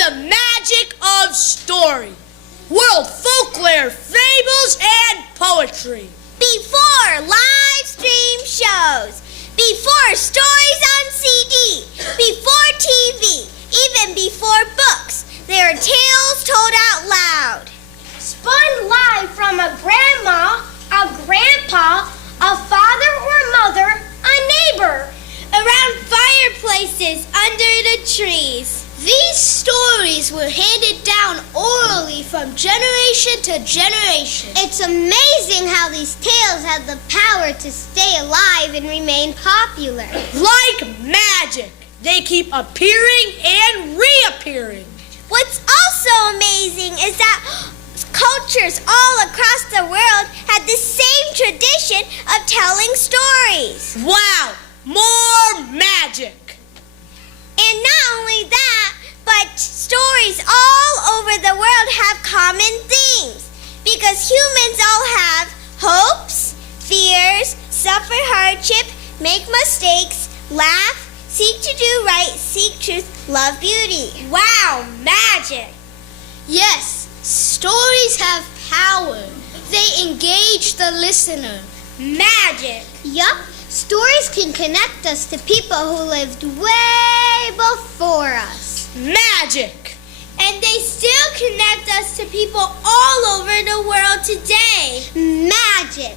the magic of story. World Folktales, Fables, and Poetry. Before live stream shows, before stories on CD, before TV, even before books, there are tales told out loud. Spun live from a grandma, a grandpa, a father or mother, a neighbor. Around fireplaces, under the trees. These stories were handed down orally from generation to generation. It's amazing how these tales have the power to stay alive and remain popular. Like magic, they keep appearing and reappearing. What's also amazing is that cultures all across the world had the same tradition of telling stories. Wow, more magic. And not only that, but stories all over the world have common themes. Because humans all have hopes, fears, suffer hardship, make mistakes, laugh, seek to do right, seek truth, love beauty. Wow, magic. Yes, stories have power. They engage the listener. Magic. Yup. Stories can connect us to people who lived way before us. Magic! And they still connect us to people all over the world today. Magic!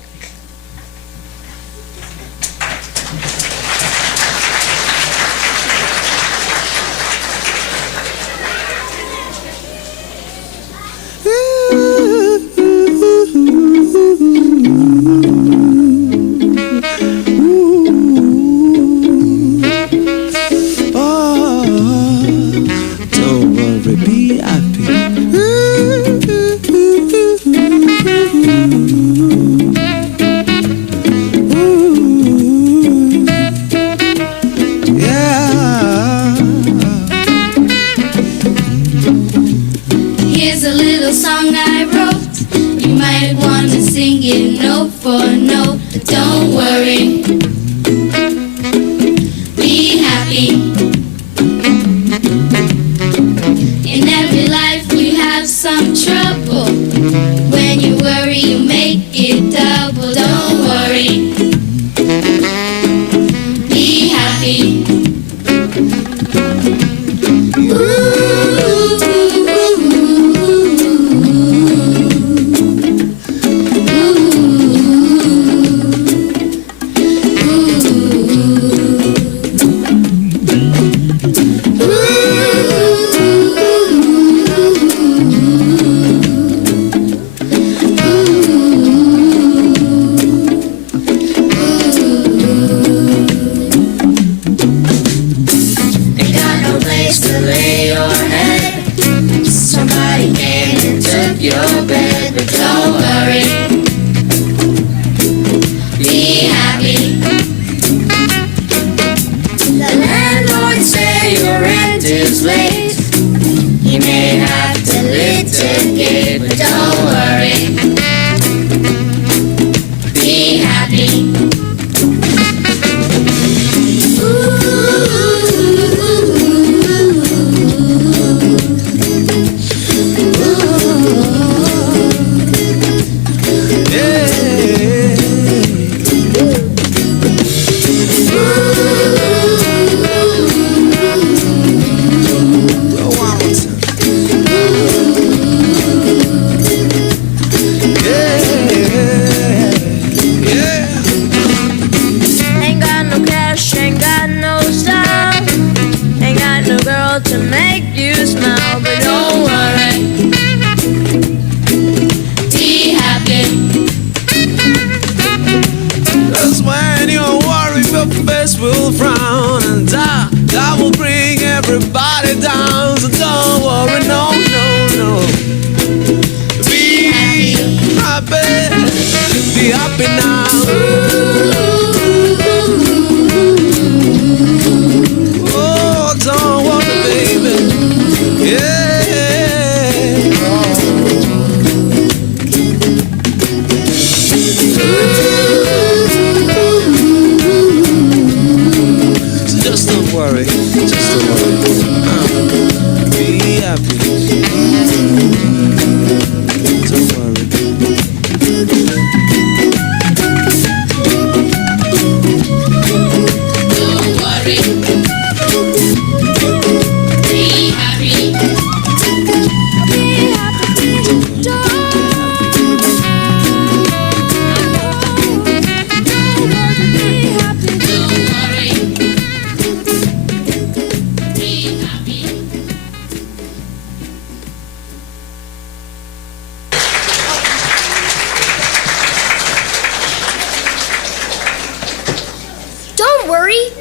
Just don't worry.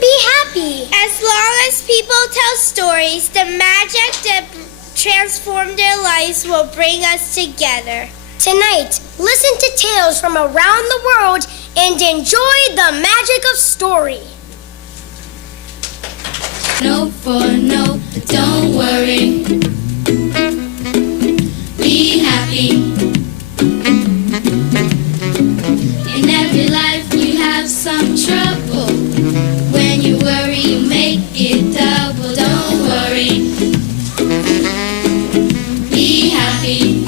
be happy. As long as people tell stories, the magic that transform their lives will bring us together. Tonight, listen to tales from around the world and enjoy the magic of story. No for no, don't worry. Be happy. In every life you have some trouble. When you worry, you make it double. Don't worry. Be happy.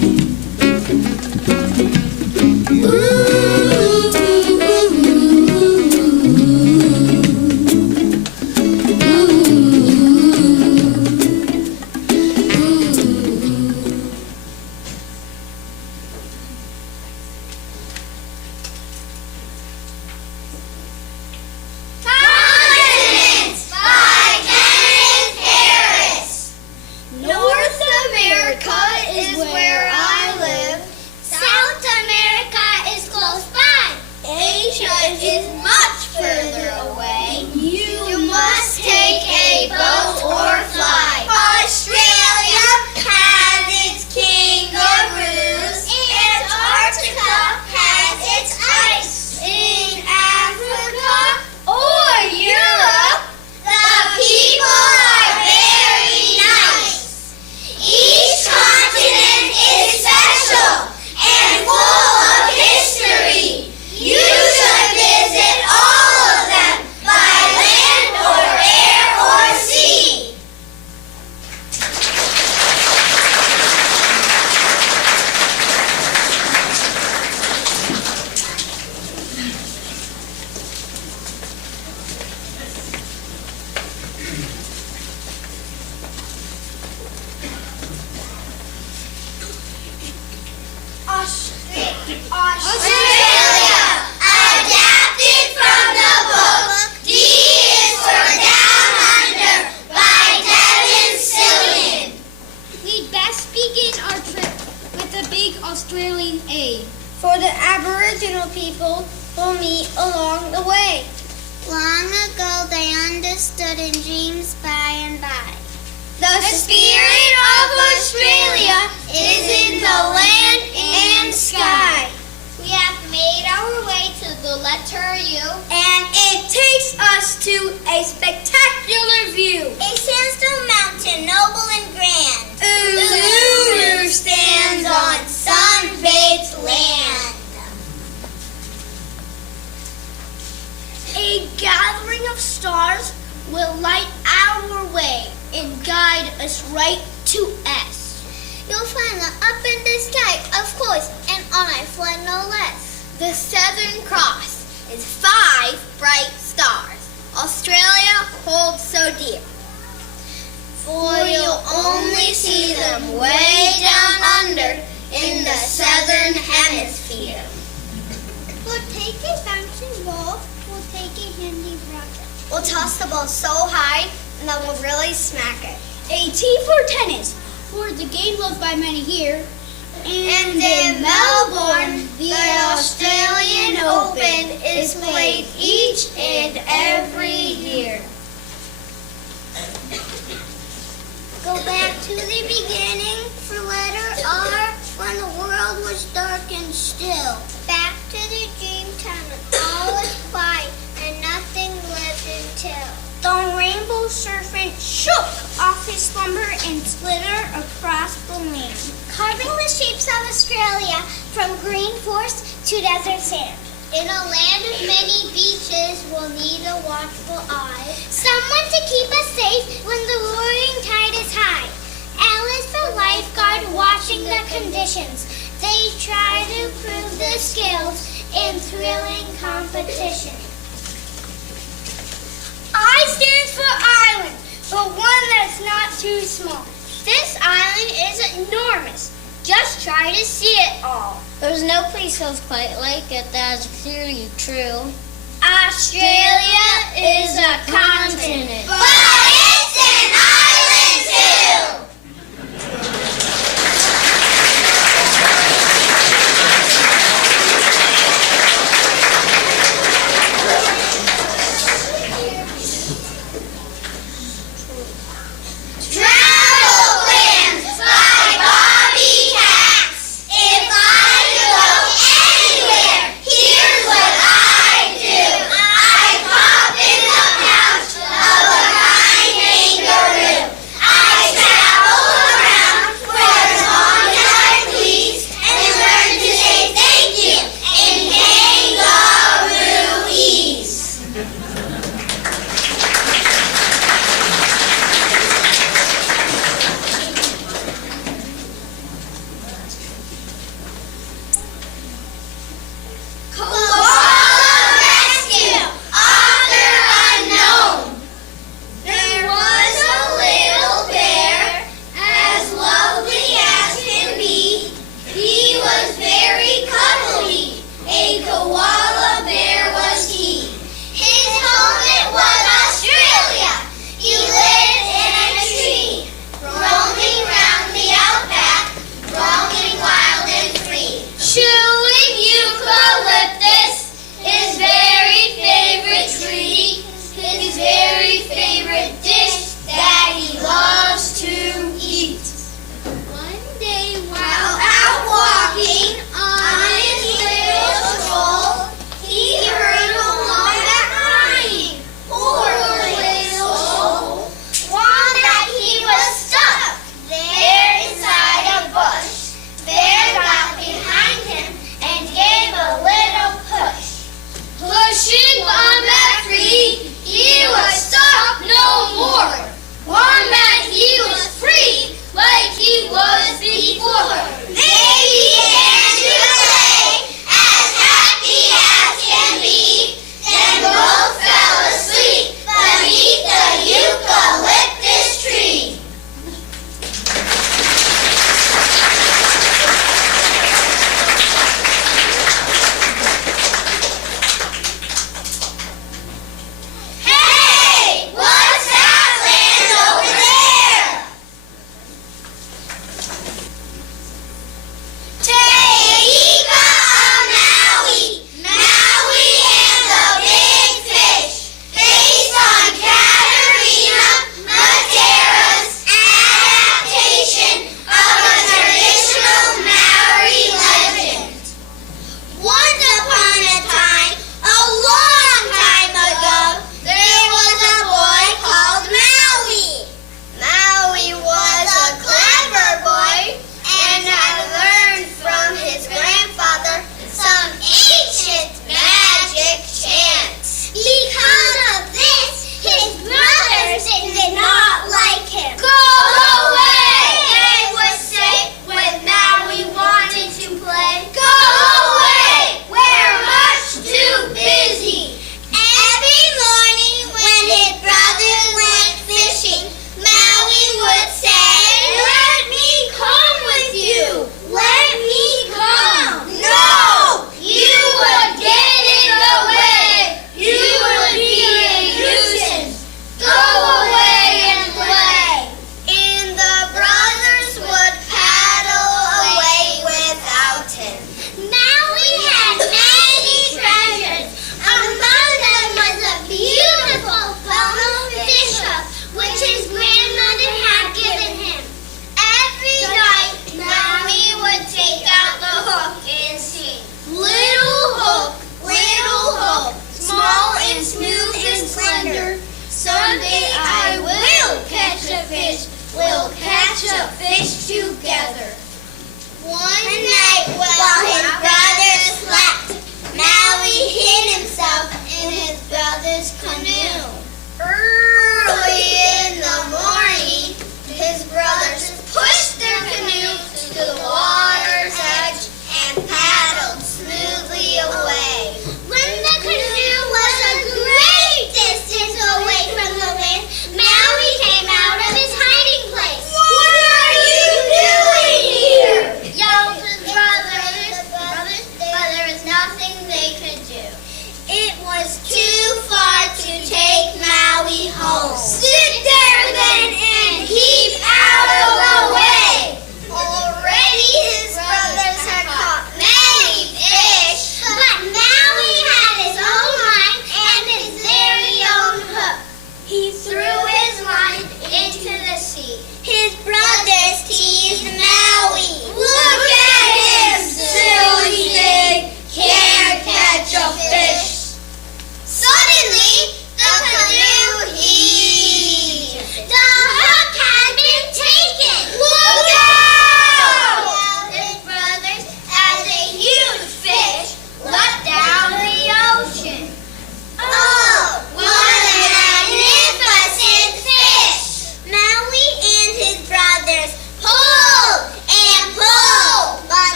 Australian A. For the Aboriginal people will meet along the way. Long ago they understood in dreams by and by. The spirit of Australia is in the land and sky. We have made our way to the letter U, and it takes us to a spectacular view. a sandstone mountain, noble and grand. Uluru stands on sun-baked land. A gathering of stars will light our way and guide us right to S. You'll find them up in the sky, of course, and on a flight no less. The Southern Cross is 5 bright stars Australia holds so dear. For you'll only see them way down under in the Southern Hemisphere. We'll take a bouncing ball, we'll take a handy rocket. We'll toss the ball so high and that we'll really smack it. A T for tennis, for the game loved by many here. And in Melbourne, the Australian Open is played each and every year. Go back to the beginning for letter R when the world was dark and still. Back to the dream time when all was quiet and nothing lived until The rainbow serpent shook off his slumber and slither across the land, carving the shapes of Australia from green forest to desert sand. In a land of many beaches, we'll need a watchful eye. Someone to keep us safe when the roaring tide is high. Alice the lifeguard watching the conditions. They try to prove their skills in thrilling competition. I stand for island, but one that's not too small. This island is enormous. Just try to see it all. There's no place else quite like it, that's clearly true. Australia is a continent. But it's an island too! A koala bear was he. His home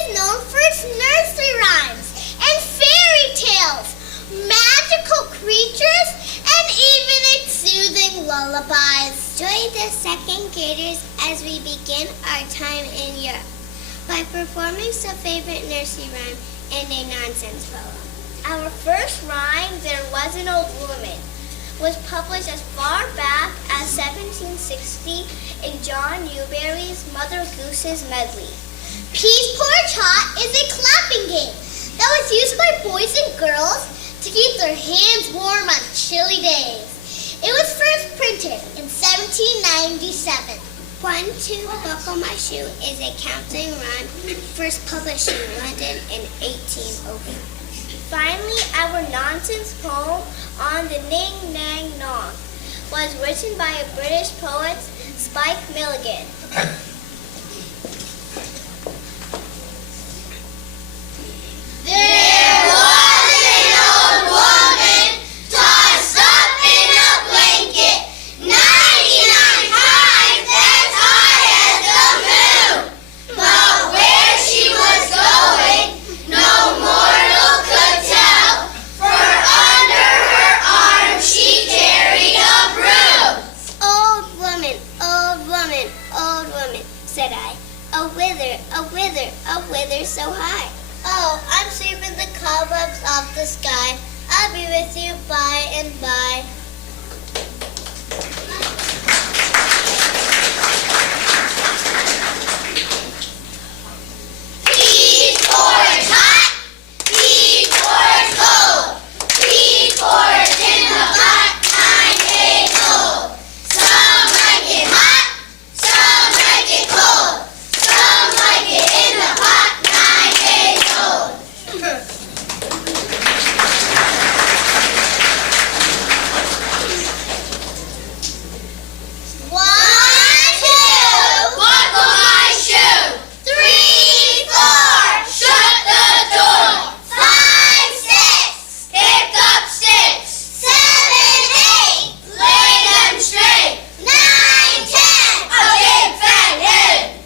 is known for its nursery rhymes and fairy tales, magical creatures, and even its soothing lullabies. Join the second graders as we begin our time in Europe by performing some favorite nursery rhyme and a nonsense poem. Our first rhyme, There Was an Old Woman, was published as far back as 1760 in John Newbery's Mother Goose's Medley. Peas Porridge Hot is a clapping game that was used by boys and girls to keep their hands warm on chilly days. It was first printed in 1797. 1, 2, Buckle My Shoe is a counting rhyme first published in London in 1804. Finally, our nonsense poem on the Ning Nang Nong was written by a British poet, Spike Milligan. There was an old woman tossed up in a blanket, 99 times as high as the moon. But where she was going, no mortal could tell, for under her arm she carried a broom. Old woman, said I, a wither so high. Oh, I'm sweeping the cobwebs off the sky. I'll be with you by and by. Peas porridge hot, peas porridge cold, peas porridge in the pot, 9 days old. Some like it hot, some like it cold, some like it in the pot, 9 days old. One, two, buckle my shoe. 3, 4, shut the door. 5, 6, pick up sticks. 7, 8, lay them straight. 9, 10, a big fat head.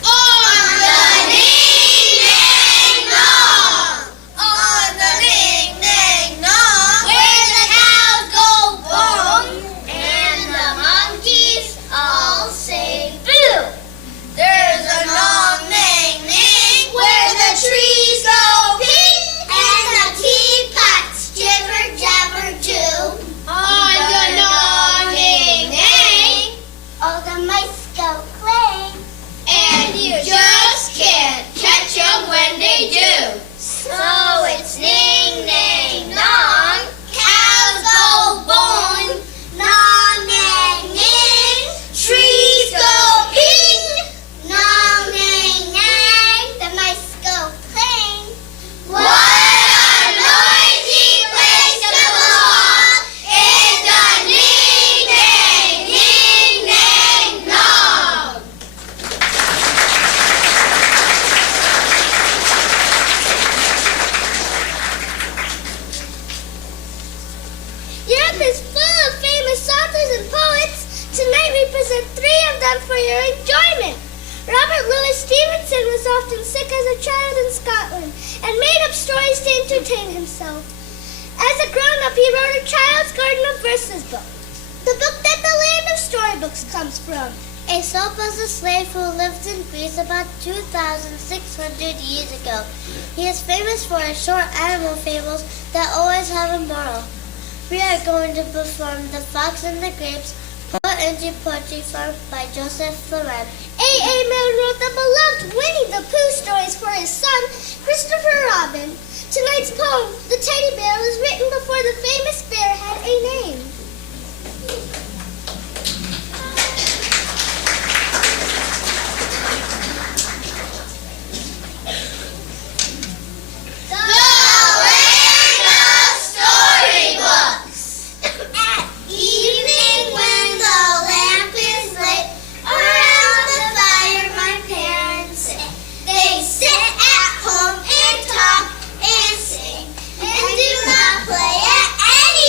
On the ding dang dong, on the ding dang dong, where the cows go bong and the monkeys all say boo. There's a nong nang ning where the trees go ping and the teapots jibber jabber joo. On the nong ning nang, all the mice go clang. And you just can't catch 'em when they do. So it's ning, nang, nong, cows go bong, nong, nang, ning, trees go ping, nong, nang, nang, the mice go clang. What a noisy place to belong is the ning, nang, nong. Europe is full of famous authors and poets. Tonight we present 3 of them for your enjoyment. Robert Louis Stevenson was often sick as a child in Scotland and made up stories to entertain himself. As a grown-up, he wrote a Child's Garden of Verses book, the book that the land of storybooks comes from. Aesop was a slave who lived in Greece about 2,600 years ago. He is famous for his short animal fables that always have a moral. We are going to perform The Fox and the Grapes, put into poetry form by Joseph Florin. A.A. Milne wrote the beloved Winnie the Pooh stories for his son, Christopher Robin. Tonight's poem, The Teddy Bear, was written before the famous bear had a name. Any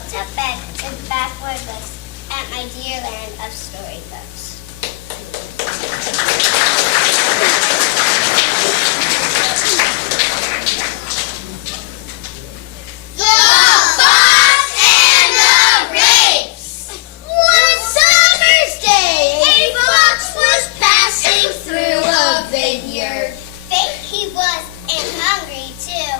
to bed with backward looks at my dear land of storybooks. The Fox and the Grapes. One summer's day, a fox was passing through a vineyard. Big he was and hungry too,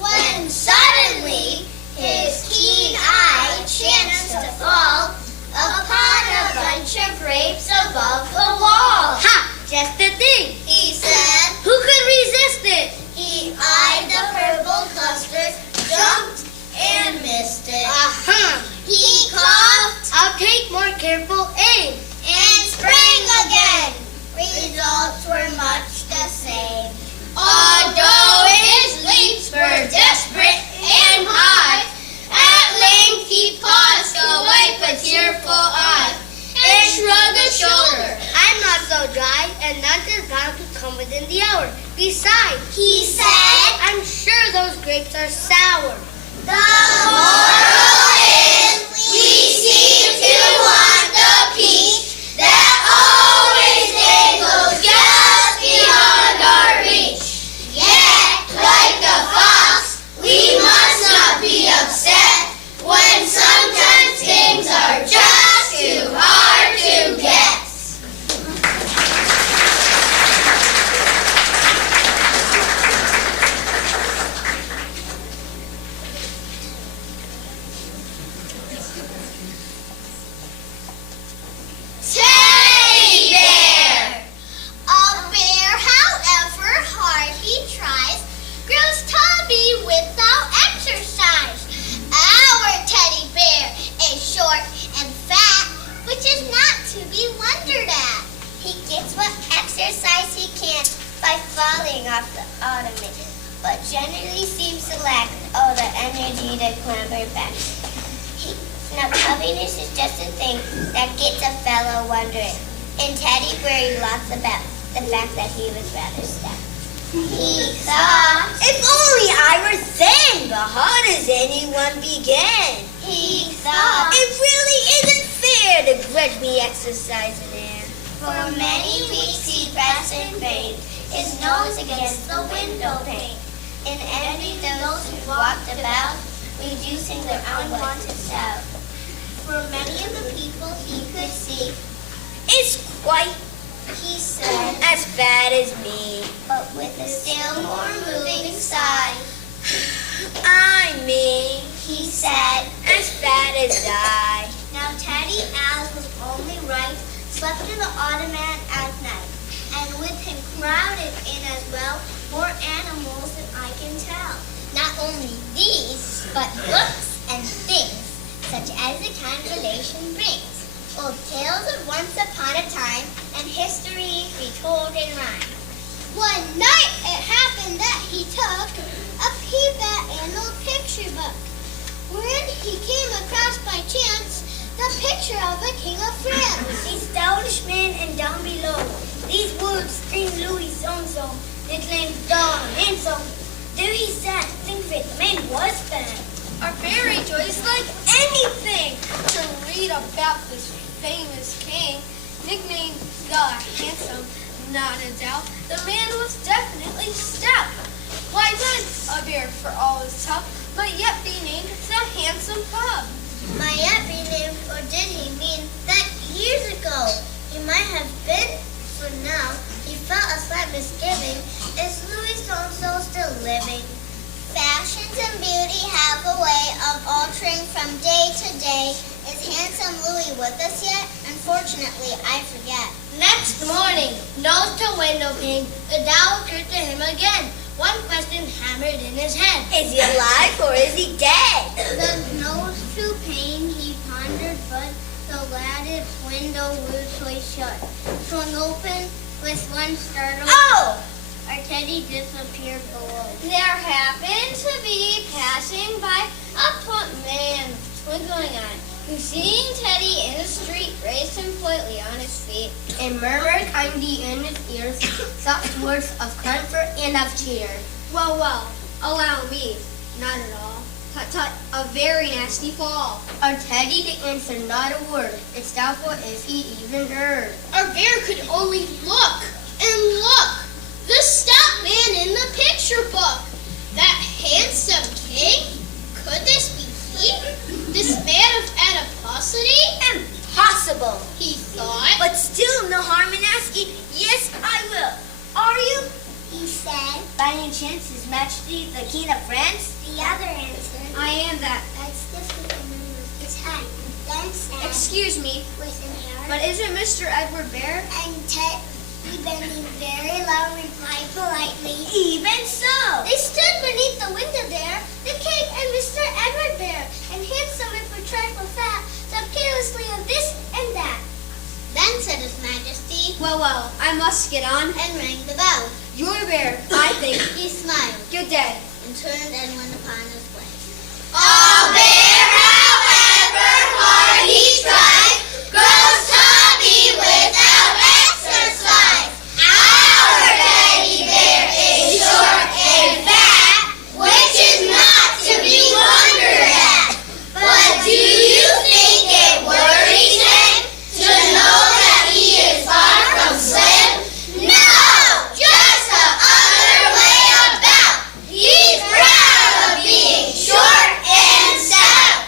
When suddenly his keen eye chanced to fall upon a bunch of grapes above the wall. Ha! Just the thing! He said, Who could resist it? he eyed the purple clusters, jumped and missed it. Aha! He coughed I'll take more careful aim. and sprang again. Results were much the same. Although his leaps were desperate and high, at length he paused to wipe a tearful eye and shrugged a shoulder. I'm not so dry, and none is bound to come within the hour. Besides, He said, I'm sure those grapes are sour. the moral is we seem to want the peach that always dangles just beyond our reach. Yet, like the fox, we must not be upset when sometimes things are just too hard to get. Teddy bear! A bear, however hard he tries, grows tubby without exercise. Our teddy bear is short and fat, which is not to be wondered at. He gets what exercise he can by falling off the ottoman, but generally seems to lack all the energy to clamber back. Now, puppiness is just a thing that gets a fellow wondering, and Teddy worried lots about the fact that he was rather stout. He thought, If only I were thin, but how does anyone begin? he thought, It really isn't fair to grudge me exercise and air. for many weeks he pressed in vain his nose against the window pane. And envied those who walked about, reducing their unwanted self. For many of the people he could see, It's quite he said, as bad as me. but with a still more moving sigh, I mean, he said, as bad as I. now Teddy, as was only right, slept in the ottoman at night, and with him crowded in as well more animals than I can tell. Not only these, but books and things, such as the kind relation brings. Old tales of once upon a time, and history retold in rhyme. One night it happened that he took a peep at an old picture book, wherein he came across by chance the picture of a king of France. The stylish man and down below, these words scream Louis so-and-so, nicknamed Don and so. There he sat, think of it, the man was bad. Our bear rejoiced like anything to read about this famous king, nicknamed the Handsome. Not a doubt, the man was definitely stout. Why did a bear, for all his tough, but yet be named the Handsome Pug? Might yet be named, or did he mean that years ago he might have been? For now, he felt a slight misgiving. Is Louis so-and-so still living? Fashions and beauty have a way of altering from day to day. Is handsome Louis with us yet? Unfortunately, I forget. Next morning, nose to window pane, the doll occurred to him again. One question hammered in his head. Is he alive or is he dead? The nose to pane he pondered, but the lattice window loosely shut. Swung open with one startled. Oh! Our Teddy disappeared below. There happened to be passing by a plump man with twinkling eye, who seeing Teddy in the street raised him politely on his feet And murmured kindly in his ears soft words of comfort and of cheer. Well, allow me. Not at all. Tut tut, a very nasty fall. Our Teddy to answer not a word. It's doubtful if he even heard. Our bear could only look and look. The stout man in the picture book. That handsome king? Could this be he? This man of adiposity? Impossible. He thought. But still no harm in asking. Yes, I will. Are you? He said. By any chance, His Majesty the King of France? The other answered. I am that. That's different than his hat. Then said. Excuse me, With an air. but isn't Mr. Edward Bear? And Teddy, bending very low, replied politely. Even so. They stood beneath the window there, the king and Mr. Edward Bear, and handsome if a trifle fat, talked carelessly of this and that. Then said His Majesty, Well, I must get on. and rang the bell. Your bear, I think. He smiled Good day. and turned and went upon his way. A bear, however hard he tries, grows chubby without exercise. Our teddy bear is short and fat, which is not to be wondered at. But do you think it worries him to know that he is far from slim? No, just the other way about. He's proud of being short and stout.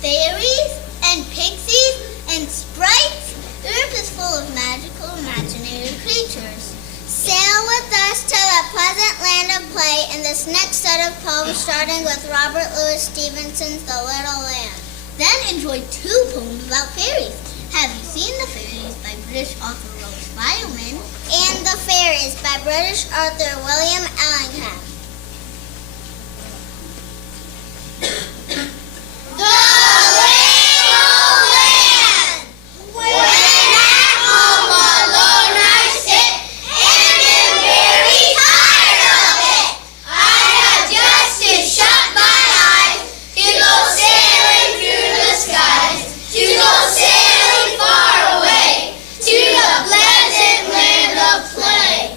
Fairies and pixies and sprites. The earth is full of magical, imaginary creatures. Sail with us to the pleasant land of play in this next set of poems, starting with Robert Louis Stevenson's The Little Land. Then enjoy 2 poems about fairies. Have You Seen the Fairies by British author Rose Byerman. And The Fairies by British author William Ellingham. The Little Land. When at home alone I sit and am very tired of it. I have just to shut my eyes to go sailing through the skies, to go sailing far away to the pleasant land of play.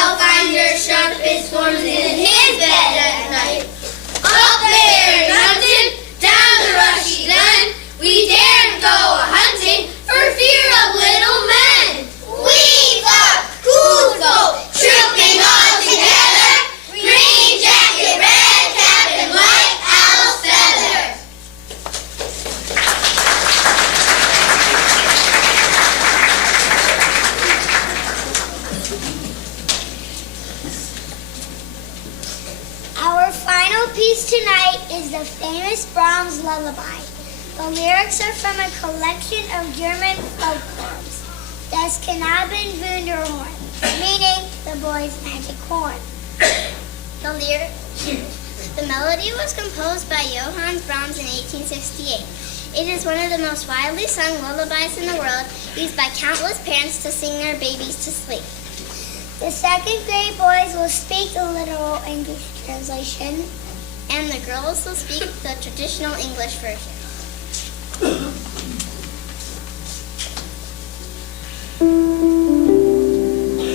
shall find your sharpest horns in his bed at night. Up there in mountain, down the rushy glen, we daren't go a-hunting for fear of little men. We thought, who's folk, trooping all together, green jacket, red cap, and white owl's feather. Our final piece tonight is the famous Brahms lullaby. The lyrics are from a collection of German folk poems, Das Knabenwunderhorn, meaning the boy's magic horn. The melody was composed by Johann Brahms in 1868. It is one of the most widely sung lullabies in the world, used by countless parents to sing their babies to sleep. The second grade boys will speak the literal English translation, And the girls will speak the traditional English version.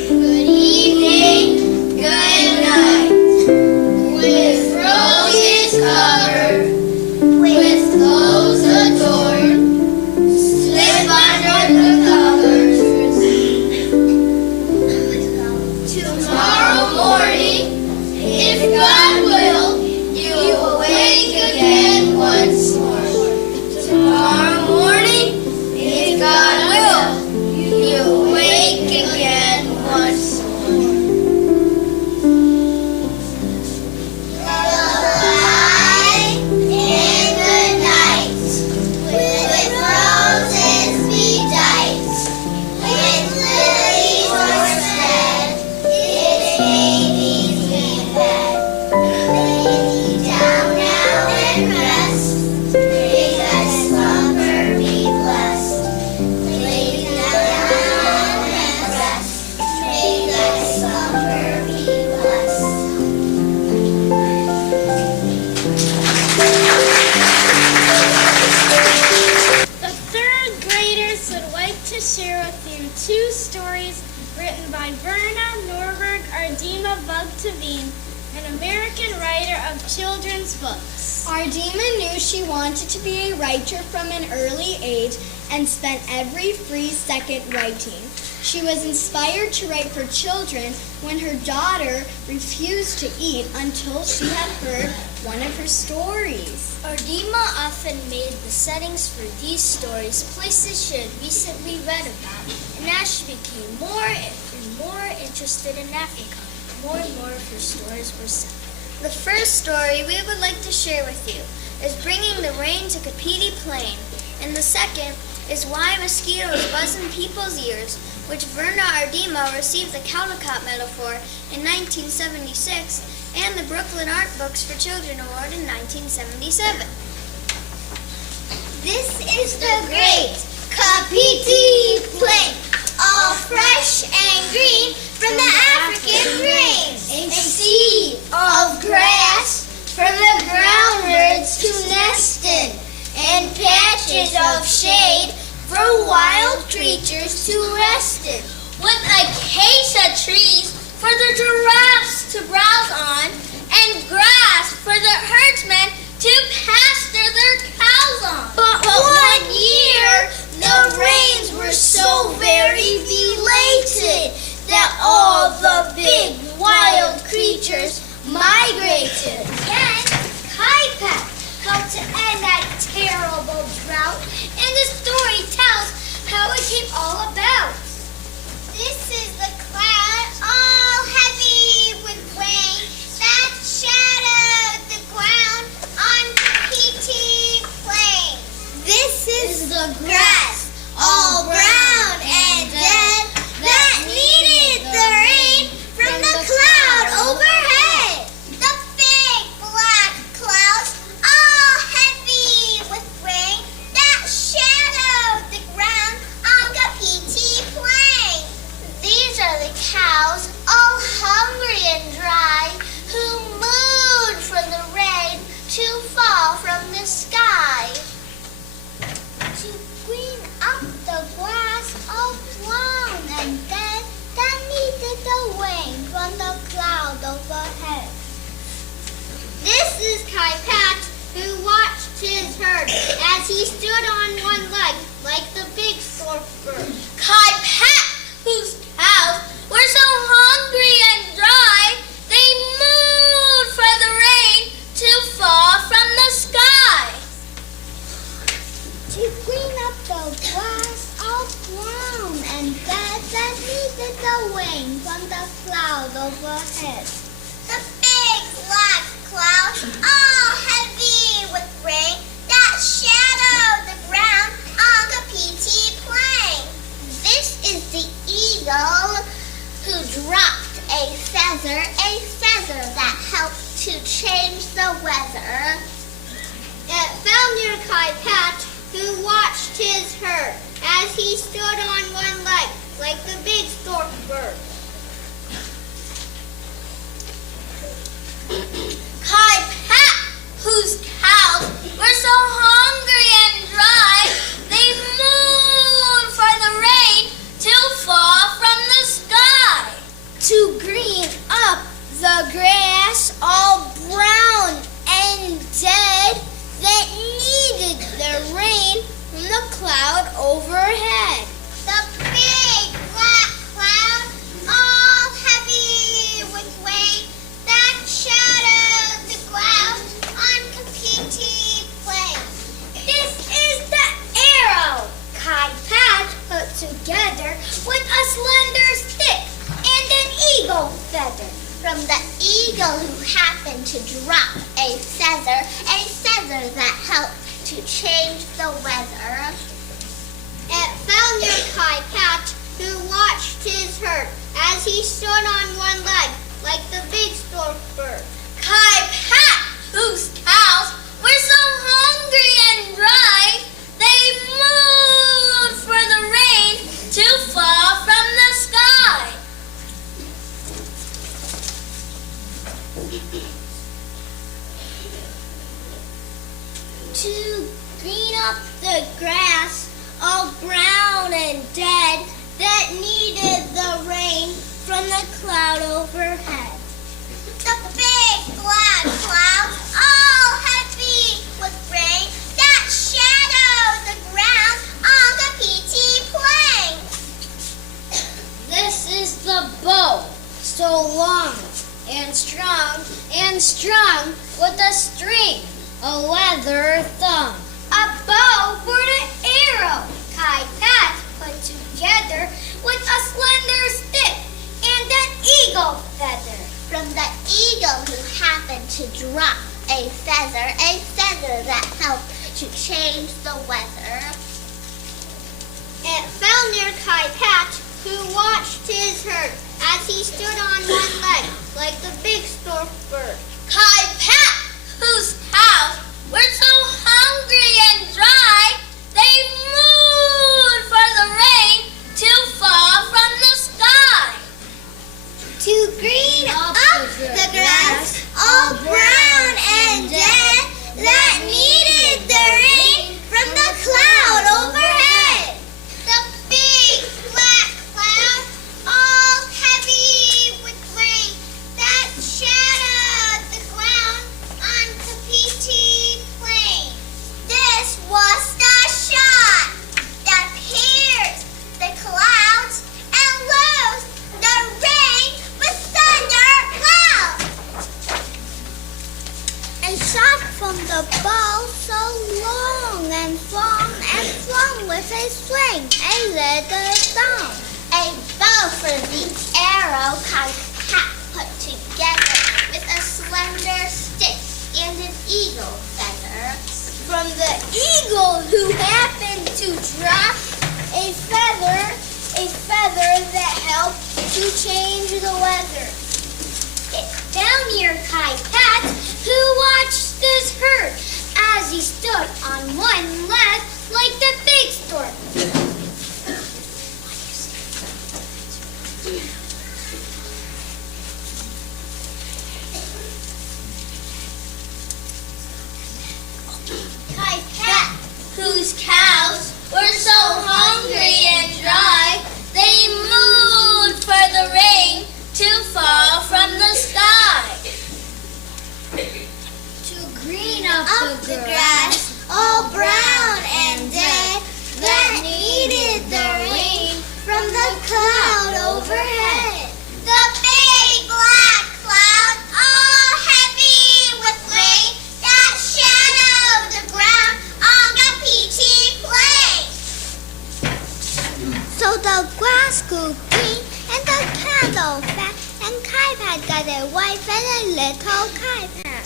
Good evening, good night. With roses covered, with clothes adorned, slip under the covers. Tomorrow morning, if God will, you will wake again once more. Tomorrow morning, if God will, you will wake again once more. Lullaby in the night, with roses bedight, with lilies o'erhead, its babies be fed. Lay thee down now and rest, may thy slumber be blessed. Lay thee down and rest, may thy slumber be blessed. The third graders would like to share with you two stories written by Verna Norberg Ardima Vugteveen, an American writer of children's books. Ardima knew she wanted to be a writer from an early age and spent every free second writing. She was inspired to write for children when her daughter refused to eat until she had heard one of her stories. Ardima often made the settings for these stories places she had recently read about, and as she became more and more interested in Africa, more and more of her stories were set. The first story we would like to share with you is Bringing the Rain to Kapiti Plain, and the second is Why Mosquitoes Buzz in People's Ears, which Verna Ardima received the Caldecott Medal for in 1976 and the Brooklyn Art Books for Children Award in 1977. This is the great Kapiti Plain, all fresh and green from the African rains. A sea of grass from the ground birds to nest in, and patches of shade for wild creatures to rest in. With acacia trees for the giraffes to browse on, and grass for the herdsmen to pasture their cows on. But one year, the rains were so very belated that all the big wild creatures migrated. Then, Kaipak helped to end that terrible drought, and the story tells how it came all about. This is the cloud all heavy with rain that shadowed the ground on Kapiti Plain. This is the grass all brown and dead that needed the rain from the cloud overhead. The big black clouds all heavy with rain that shadowed the ground on Kapiti overhead. The big black clouds, all heavy with rain, that shadow the ground on the PT plain. This is the eagle who dropped a feather that helped to change the weather. It found near Kai Pat, who watched his herd as he stood on one leg, like the big stork bird. Kai Pat, whose cows were so hungry and dry, they mooned for the rain to fall from the sky. To green up the grass, all brown and dead, that needed the rain from the cloud overhead. The big black cloud, all heavy with rain, that shadowed the ground on Kapiti Plain. This is the arrow Kai Pat put together with a slender stick and an eagle feather. From the eagle who happened to drop a feather that helped to change the weather. It fell near Kai Pat, who watched his herd as he stood on one leg, like the big stork bird. Kai Pat, whose cows were so hungry and dry, they mooned for the rain to fall from the sky. To green up the grass, all brown and dead, that needed the rain from the cloud overhead. The big black cloud, all heavy with rain, that shadowed the ground on the PT Plain. This is the bow, so long and strung with a string, a leather thumb. A bow for the arrow Kai Pat put together with a slender stick and an eagle feather. From the eagle who happened to drop a feather that helped to change the weather. It fell near Kai Pat, who watched his herd as he stood on one leg, like the big stork bird. Kai Pat, whose cows were so hungry and dry, they mooned for the rain to fall from the sky. To green up the grass, all brown and dead, that needed the rain from the cloud overhead. The big black cloud, all heavy with rain, that shadowed the ground on Kapiti Plain. This was the shot that pierced the clouds and loosed the rain with thunder clouds. And shot from the bow so long and flung with a swing, a leather thumb. A bow for the arrow Kai Pat put together with a slender stick and an eagle feather. From the eagle who happened to drop a feather that helped to change the weather. It fell near Kai Pat, Who watched his herd as he stood on one leg like the big stork. Kai Pat, whose cows were so hungry and dry, they mooned for the rain to fall from the sky. To green up the grass, all brown and dead, that needed the rain from the cloud overhead. The big black cloud, all heavy with rain, that shadowed the ground on the PT Plain. So the grass grew green and the cattle fat and Kaipad got a wife and a little Kaipad.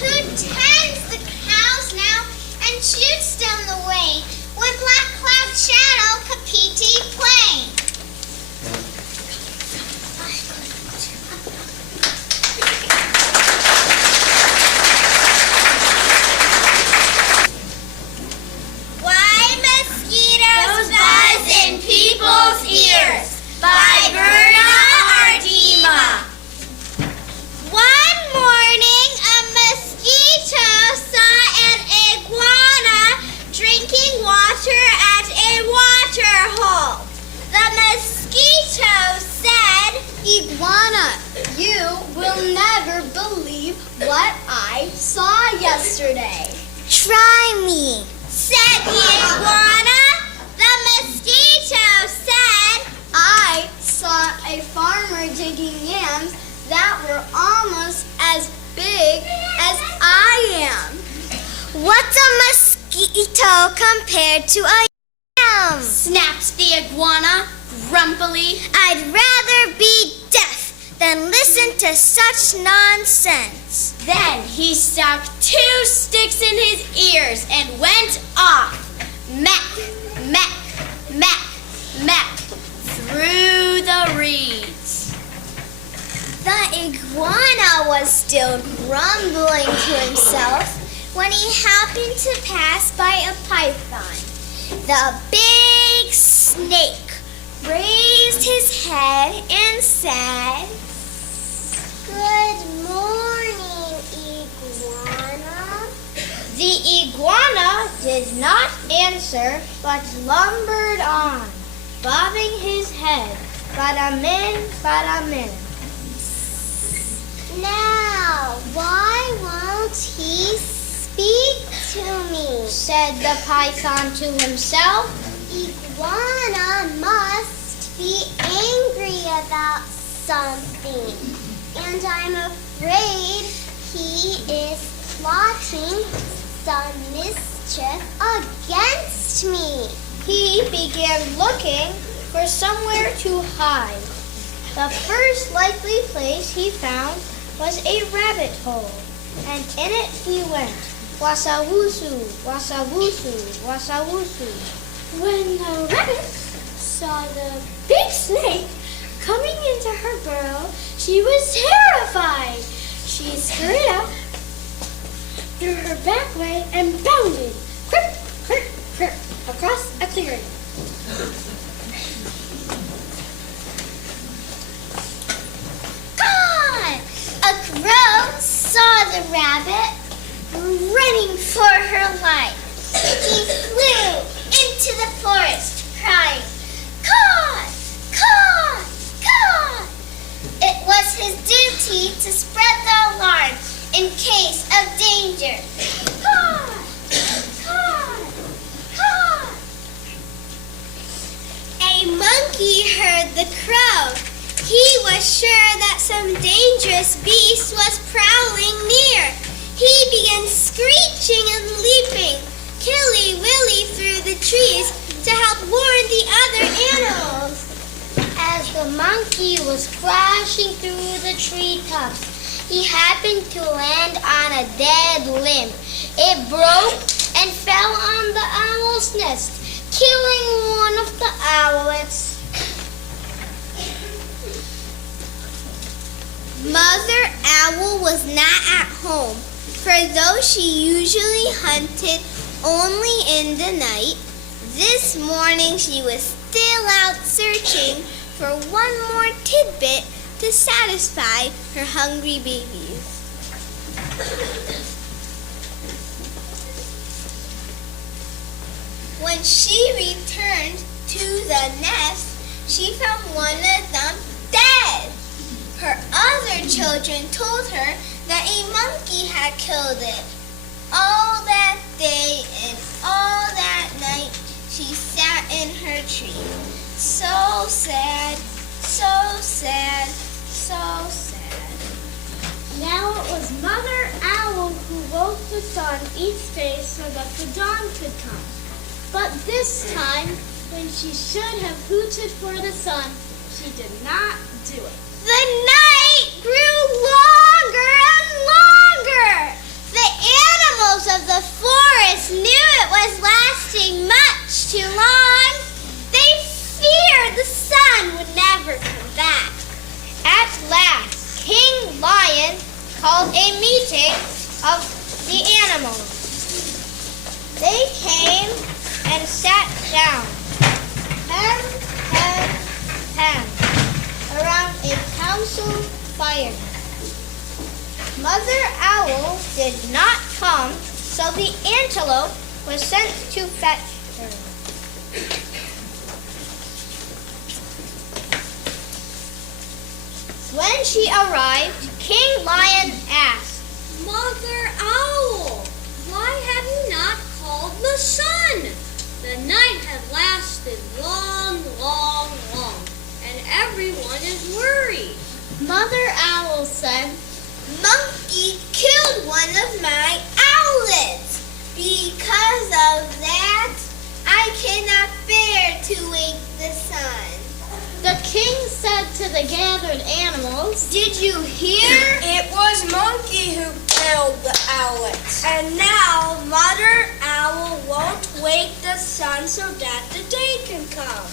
Who tends the cows now and shoots them away with black cloud shadow Kapiti plain? Why mosquitoes buzz in people's ears? By Verna Ardima. One morning, a mosquito saw an iguana drinking water at a water hole. The mosquito said, Iguana, you will never believe what I saw yesterday. "Try me," said the iguana. The mosquito said, I saw a farmer digging yams that were almost as big as I am. "What's a mosquito compared to a yam?" Snaps the iguana grumpily. "I'd rather be deaf than listen to such nonsense." Then he stuck 2 sticks in his ears and went off. Mack, mack, mack, mack, through the reeds. The iguana was still grumbling to himself when he happened to pass by a python. The big snake raised his head and said, "Good morning, iguana." The iguana did not answer, but lumbered on, bobbing his head, bada-min, bada-min. "Now, why won't he speak to me?" said the python to himself. "Iguana must be angry about something, and I'm afraid he is plotting some mischief against me." He began looking for somewhere to hide. The first likely place he found was a rabbit hole, and in it he went. Wasawusu, wasawusu, wasawusu. When the rabbit saw the big snake coming into her burrow, she was terrified. She scurried up through her back way and bounded, crip, crip, crip, across a clearing. "God!" A crow saw the rabbit running for her life. He flew into the forest, crying, "God! God! God!" It was his duty to spread the alarm in case of danger. "God! God! God!" A monkey heard the crow. He was sure that some dangerous beast was prowling near. He began screeching and leaping, killy-willy through the trees to help warn the other animals. As the monkey was crashing through the treetops, he happened to land on a dead limb. It broke and fell on the owl's nest, killing one of the owlets. Mother Owl was not at home, for though she usually hunted only in the night, this morning she was still out searching for one more tidbit to satisfy her hungry babies. When she returned to the nest, she found one of them dead. Her other children told her that a monkey had killed it. All that day and all that night, she sat in her tree. So sad, so sad, so sad. Now it was Mother Owl who woke the sun each day so that the dawn could come. But this time, when she should have hooted for the sun, she did not do it. The night grew longer and longer. The animals of the forest knew it was lasting much too long. They feared the sun would never come back. At last, King Lion called a meeting of the animals. They came and sat down, hand, around a council fire. Mother Owl did not come, so the antelope was sent to fetch her. When she arrived, King Lion asked, Mother Owl, why have you not called the sun? The night has lasted long, and everyone is worried. Mother Owl said, Monkey killed one of my owlets. Because of that, I cannot bear to wake the sun. the king said to the gathered animals, Did you hear? It was Monkey who killed the owlets. And now Mother Owl won't wake the sun so that the day can come.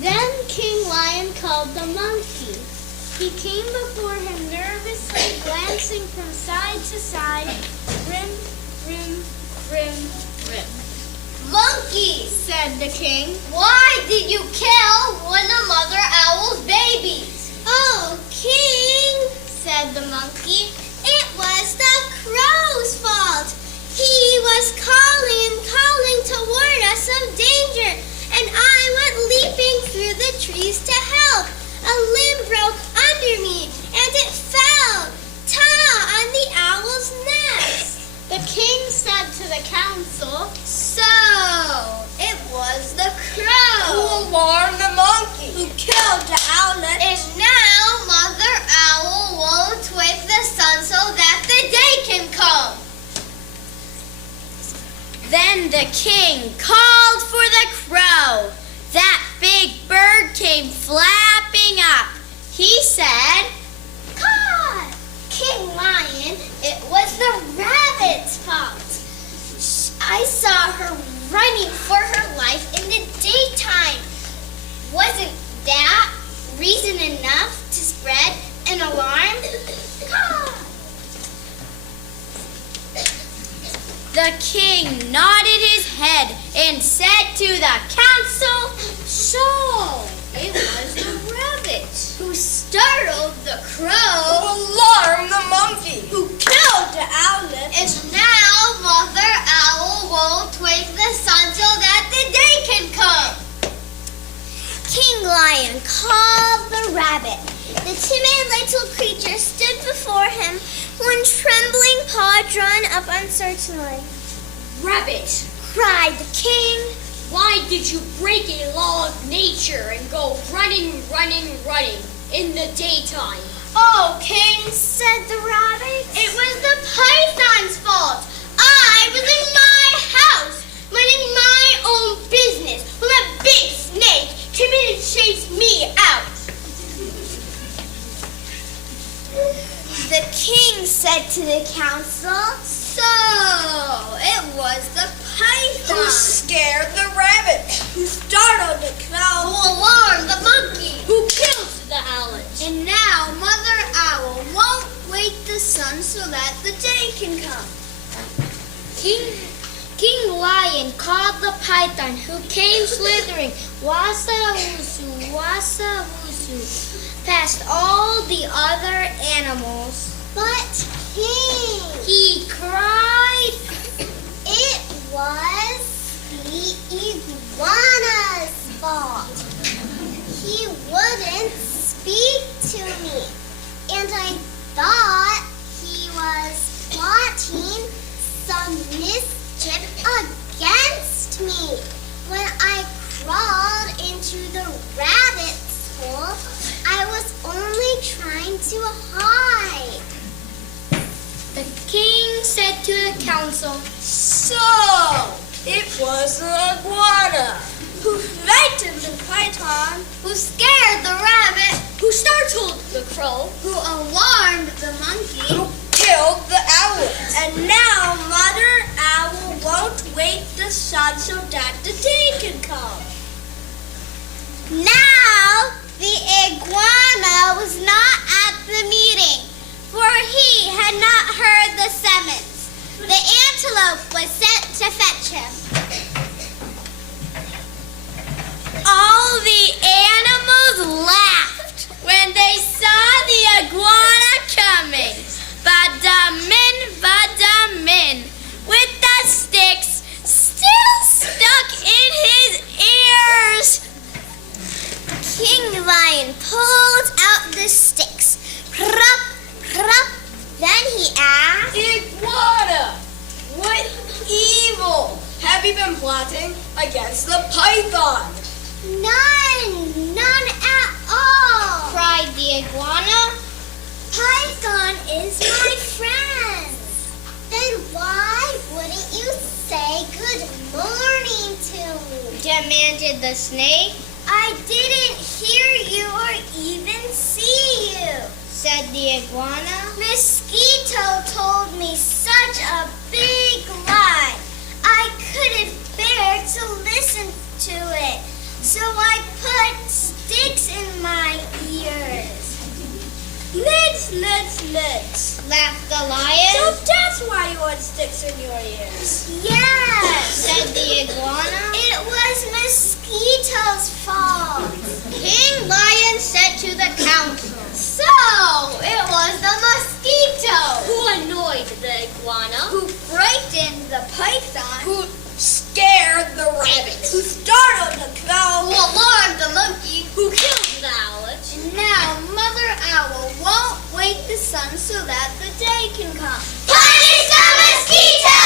Then King Lion called the monkey. He came before him nervously, glancing from side to side. Rim, rim, rim, rim. Monkey, Said the king. why did you kill one of Mother Owl's babies? Oh, King, said the monkey, it was the crow's fault. He was calling and calling to warn us of danger, and I went leaping through the trees to help. A limb broke under me, and it fell, on the owl's nest. The king said to the council, So, it was the crow Who alarmed the monkey? Who killed the owlet? And now Mother Owl won't wake the sun so that the day can come. Then the king called for the crow. That big bird came flapping up. He said, God, King Lion, it was the rabbit's fault. I saw her running for her life in the daytime. Wasn't that reason enough to spread an alarm? God. the king nodded his head and said to the council, So, it was the rabbit. Who startled the Who crow. alarmed the monkey? Who killed the owlet? And now Mother Owl won't wake the sun so that the day can come. King Lion called the rabbit. The timid little creature stood before him, one trembling paw drawn up uncertainly. Rabbit, Cried the king. why did you break a law of nature and go running in the daytime? Oh, King, said the rabbit, it was the python's fault. I was in my house, minding my own business, when a big snake came in and chased me out. The king said to the council, So, it was the python. Who scared the rabbit? Who startled the crow? Who alarmed the monkey. Who killed the owlet? And now Mother Owl won't wake the sun so that the day can come. King Lion called the python, who came slithering, wassa wusu, past all the other animals. But King, He cried, it was the iguana's fault. He wouldn't speak to me, and I thought he was plotting some mischief against me. When I crawled into the rabbit's hole, I was only trying to hide. the king said to the council, So, it was the iguana. Who frightened the python? Who scared the rabbit? Who Who startled the crow? Who alarmed the monkey? Who killed the owl? And now Mother Owl won't wake the sun so that the day can come. Now the iguana was not at the meeting, for he had not heard the summons. The antelope was sent to fetch him. All the animals laughed when they saw the iguana coming. Badamin, with the sticks still stuck in his ears. King Lion pulled out the sticks. Crop, crop. Then he asked, Iguana, what evil have you been plotting against the python? None at all, cried the iguana. Python is my friend. Then why wouldn't you say good morning to me? Demanded the snake. I didn't hear you or even see you, said the iguana. Mosquito told me such a big lie. I couldn't bear to listen to it, so I put sticks in my ears. Nuts, Laughed the lion. So that's why you want sticks in your ears. Yes, said the iguana. it was Mosquito's fault. King Lion said to the council. So, it was the mosquito Who annoyed the iguana? who frightened the python, Who scared the rabbit? Who startled the cow? Who alarmed the monkey? Who killed the owlet? and now Mother Owl won't wake the sun so that the day can come. Punish the mosquito!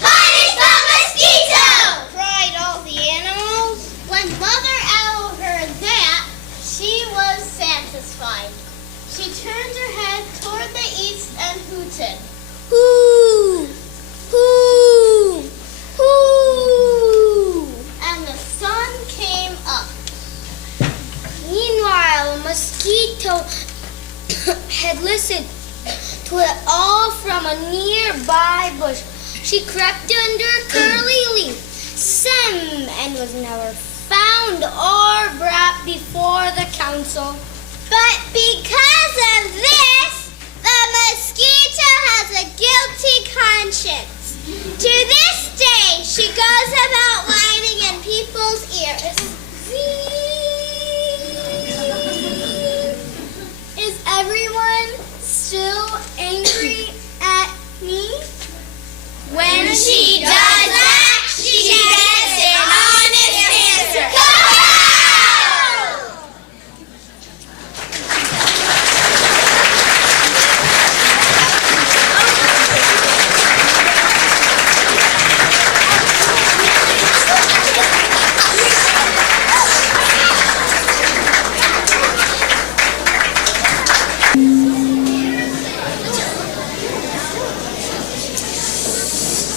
Punish the mosquito! Cried all the animals. When Mother Owl heard that, she was satisfied. She turned her head toward the east and hooted. Hoo, hoo, hoo. And the sun came up. Meanwhile, Mosquito had listened to it all from a nearby bush. She crept under a curly leaf, and was never found or brought before the council. But because of this, the mosquito has a guilty conscience. To this day, she goes about whining in people's ears. Is everyone still angry at me? When she does that, she gets an honest answer. Go!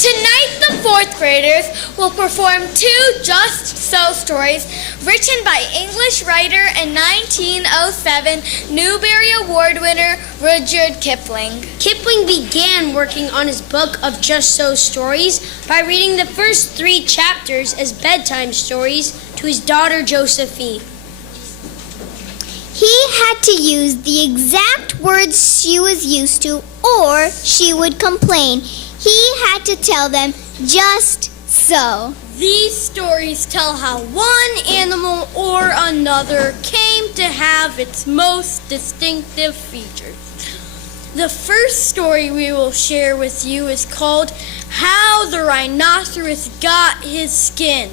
Tonight, the fourth graders will perform two Just So stories written by English writer and 1907 Newbery Award winner Rudyard Kipling. Kipling began working on his book of Just So stories by reading the first 3 chapters as bedtime stories to his daughter Josephine. He had to use the exact words she was used to, or she would complain. He had to tell them just so. These stories tell how one animal or another came to have its most distinctive features. The first story we will share with you is called How the Rhinoceros Got His Skin.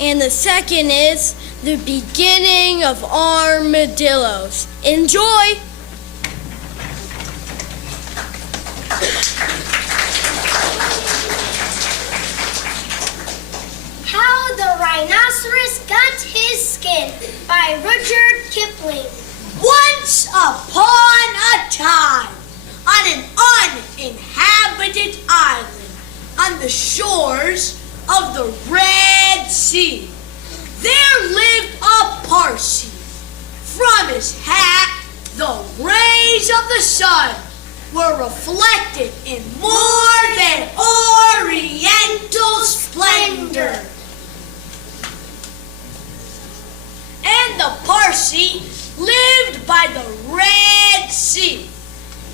And the second is The Beginning of Armadillos. Enjoy! How the Rhinoceros Got His Skin by Rudyard Kipling. Once upon a time, on an uninhabited island on the shores of the Red Sea, there lived a Parsee. From his hat the rays of the sun were reflected in more than oriental splendor. And the Parsee lived by the Red Sea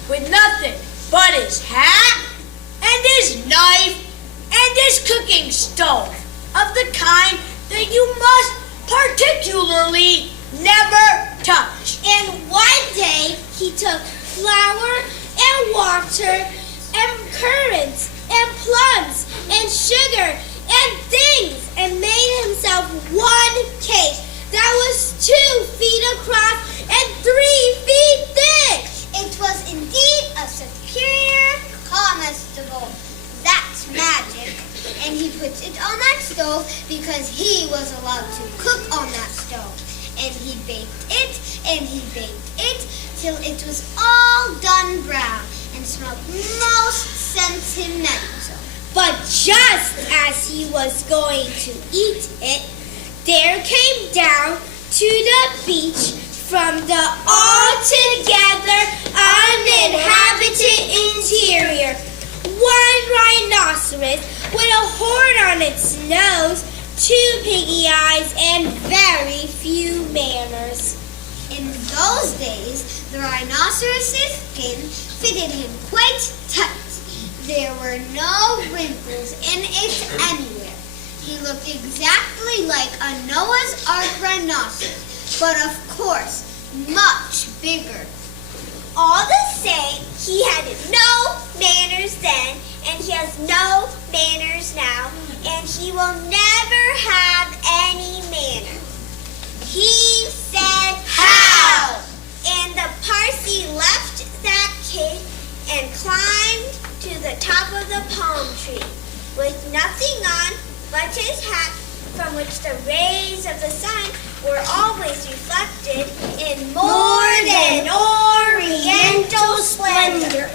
with nothing but his hat and his knife and his cooking stove of the kind that you must particularly never touch. And one day he took flour and water and currants and plums and sugar and things and made himself one cake that was 2 feet across and 3 feet thick. It was indeed a superior comestible. That's magic. And he put it on that stove because he was allowed to cook on that stove. And he baked it, and he baked it, till it was all done brown and smelled most sentimental. But just as he was going to eat it, there came down to the beach from the altogether uninhabited interior one rhinoceros with a horn on its nose, 2 piggy eyes, and very few manners. In those days, the rhinoceros's skin fitted him quite tight. There were no wrinkles in it anywhere. He looked exactly like a Noah's Ark rhinoceros, but of course, much bigger. All the same, he had no manners then, and he has no manners now, and he will never have any manners. He said, "How?" And the Parsee left that cake and climbed to the top of the palm tree with nothing on but his hat, from which the rays of the sun were always reflected in more than oriental splendor.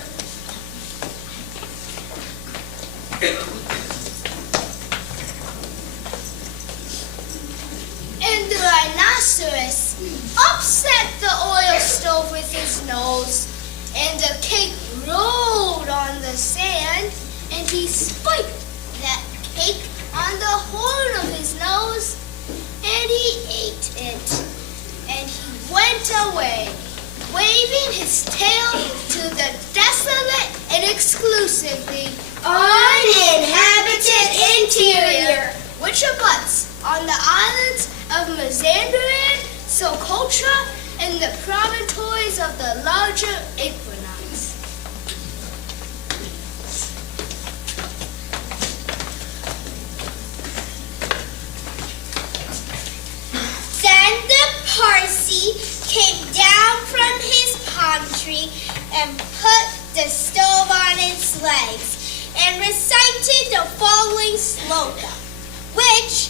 And the rhinoceros upset the oil stove with his nose, and the cake rolled on the sand, and he spiked that cake on the horn of his nose, and he ate it. And he went away, waving his tail to the desolate and exclusively uninhabited interior, which abuts on the islands of Mazandaran, Socotra, and the promontories of the larger equinox. Then the Parsee came down from his palm tree and put the stove on its legs and recited the following sloka, which,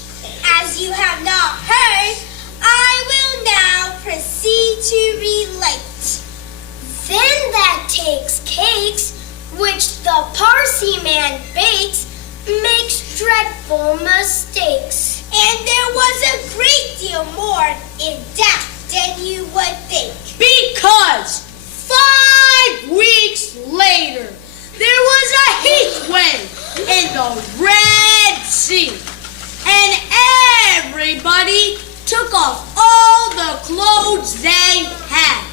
as you have not heard, I will now proceed to relate. Then that takes cakes, which the Parsee man bakes, makes dreadful mistakes. And there was a great deal more in that than you would think. Because 5 weeks later, there was a heat wave in the Red Sea, and everybody took off all the clothes they had.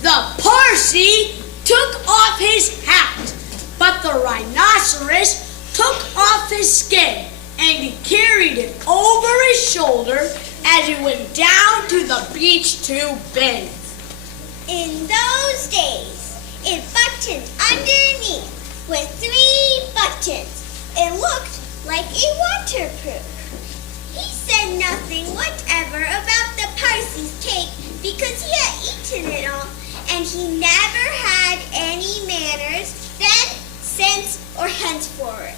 The Parsee took off his hat, but the rhinoceros took off his skin, and he carried it over his shoulder as he went down to the beach to bathe. In those days, it buttoned underneath with 3 buttons. It looked like a waterproof. He said nothing whatever about the Parsee's cake because he had eaten it all, and he never had any manners then, since, or henceforward.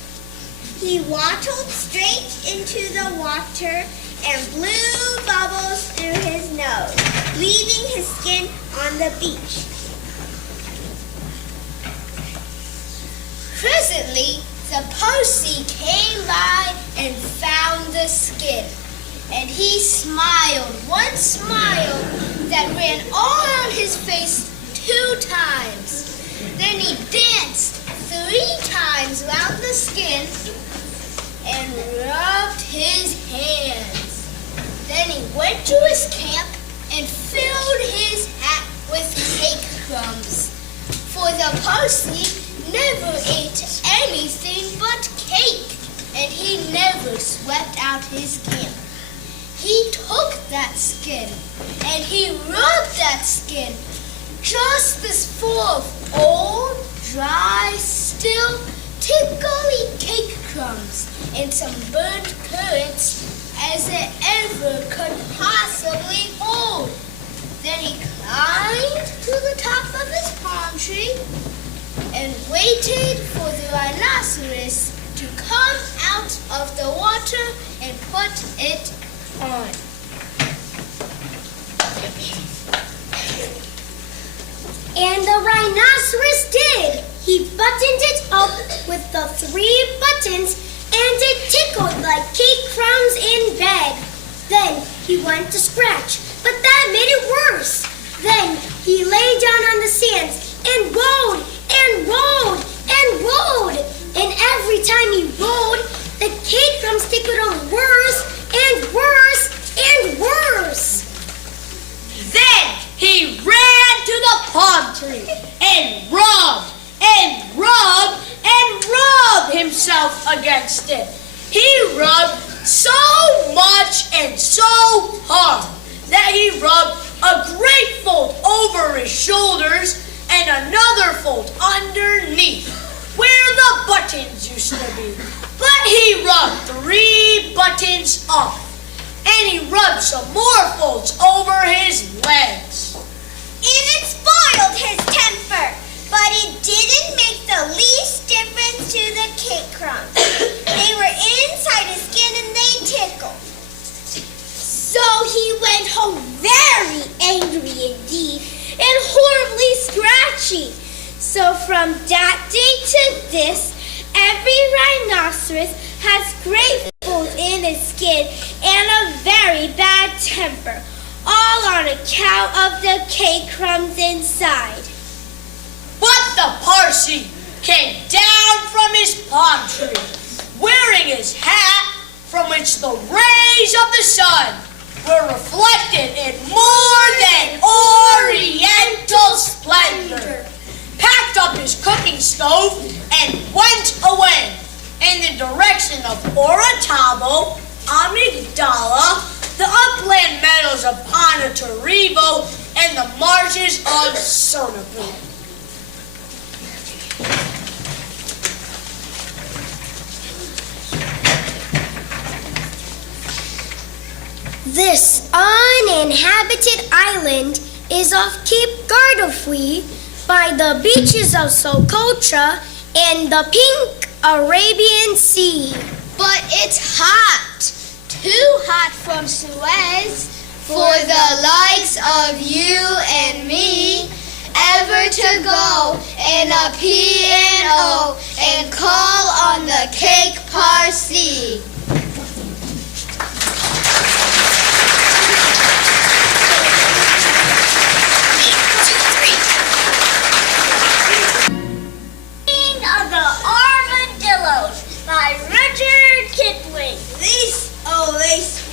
He waddled straight into the water and blew bubbles through his nose, leaving his skin on the beach. Presently, the Parsee came by and found the skin, and he smiled one smile that ran all down his his face 2 times. Then he danced 3 times around the skin and rubbed his hands. Then he went to his camp and filled his hat with cake crumbs. For the Parsi never ate anything but cake, and he never swept out his camp. He took that skin and he rubbed that skin just as full of old, dry, still, tickly cake crumbs and some burnt currants as it ever could possibly hold. Then he climbed to the top of his palm tree and waited for the rhinoceros to come out of the water and put it on. And the rhinoceros did. He buttoned it up with the 3 buttons, and it tickled like cake crumbs in bed. Then he went to scratch, but that made it worse. Then he lay down on the sands and rolled and rolled and rolled. And every time he rolled, the cake crumbs tickled him worse and worse and worse. Then he ran to the palm tree and rubbed and rubbed and rubbed himself against it. He rubbed so much and so hard that he rubbed a great fold over his shoulders and another fold underneath where the buttons used to be. But he rubbed 3 buttons off, and he rubbed some more folds over his legs. And it spoiled his temper, but it didn't make the least difference to the cake crumbs. They were inside his skin and they tickled. So he went home very angry indeed and horribly scratchy. So from that day to this, every rhinoceros has great folds in his skin and a very bad temper, all on account of the cake crumbs inside. But the Parsi came down from his palm tree, wearing his hat from which the rays of the sun were reflected in more than oriental splendor, packed up his cooking stove, and went away in the direction of Oratabo, Amygdala, the upland meadows of Anantarivo, and the marshes of Sonapur. This uninhabited island is off Cape Gardafui by the beaches of Socotra and the pink Arabian Sea. But it's hot, too hot from Suez for the likes of you and me ever to go in a P&O and call on the cake Parsi. By Rudyard Kipling. This Oasis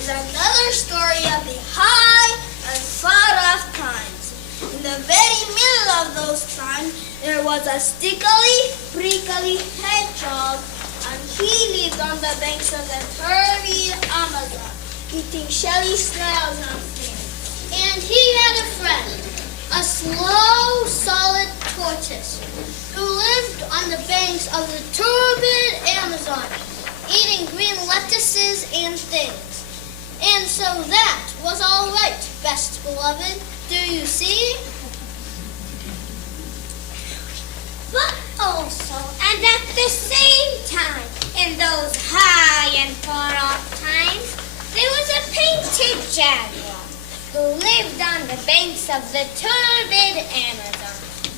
is another story of the high and far-off times. In the very middle of those times, there was a stickly, prickly hedgehog, and he lived on the banks of the turbid Amazon, eating shelly snails and things. And he had a friend, a slow, solid tortoise, who lived on the banks of the turbid Amazon, eating green lettuces and things. And so that was all right, best beloved. Do you see? But also, and at the same time, in those high and far-off times, there was a painted jaguar who lived on the banks of the turbid Amazon.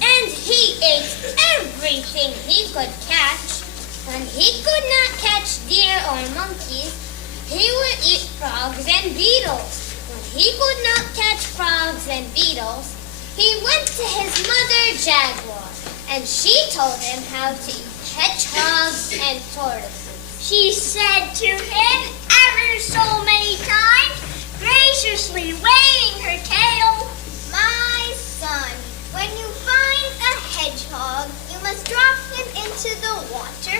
And he ate everything he could catch. When he could not catch deer or monkeys, he would eat frogs and beetles. When he could not catch frogs and beetles, he went to his mother Jaguar, and she told him how to eat hedgehogs and tortoises. She said to him ever so many times, graciously waving her tail, My son, when you find a hedgehog, you must drop him into the water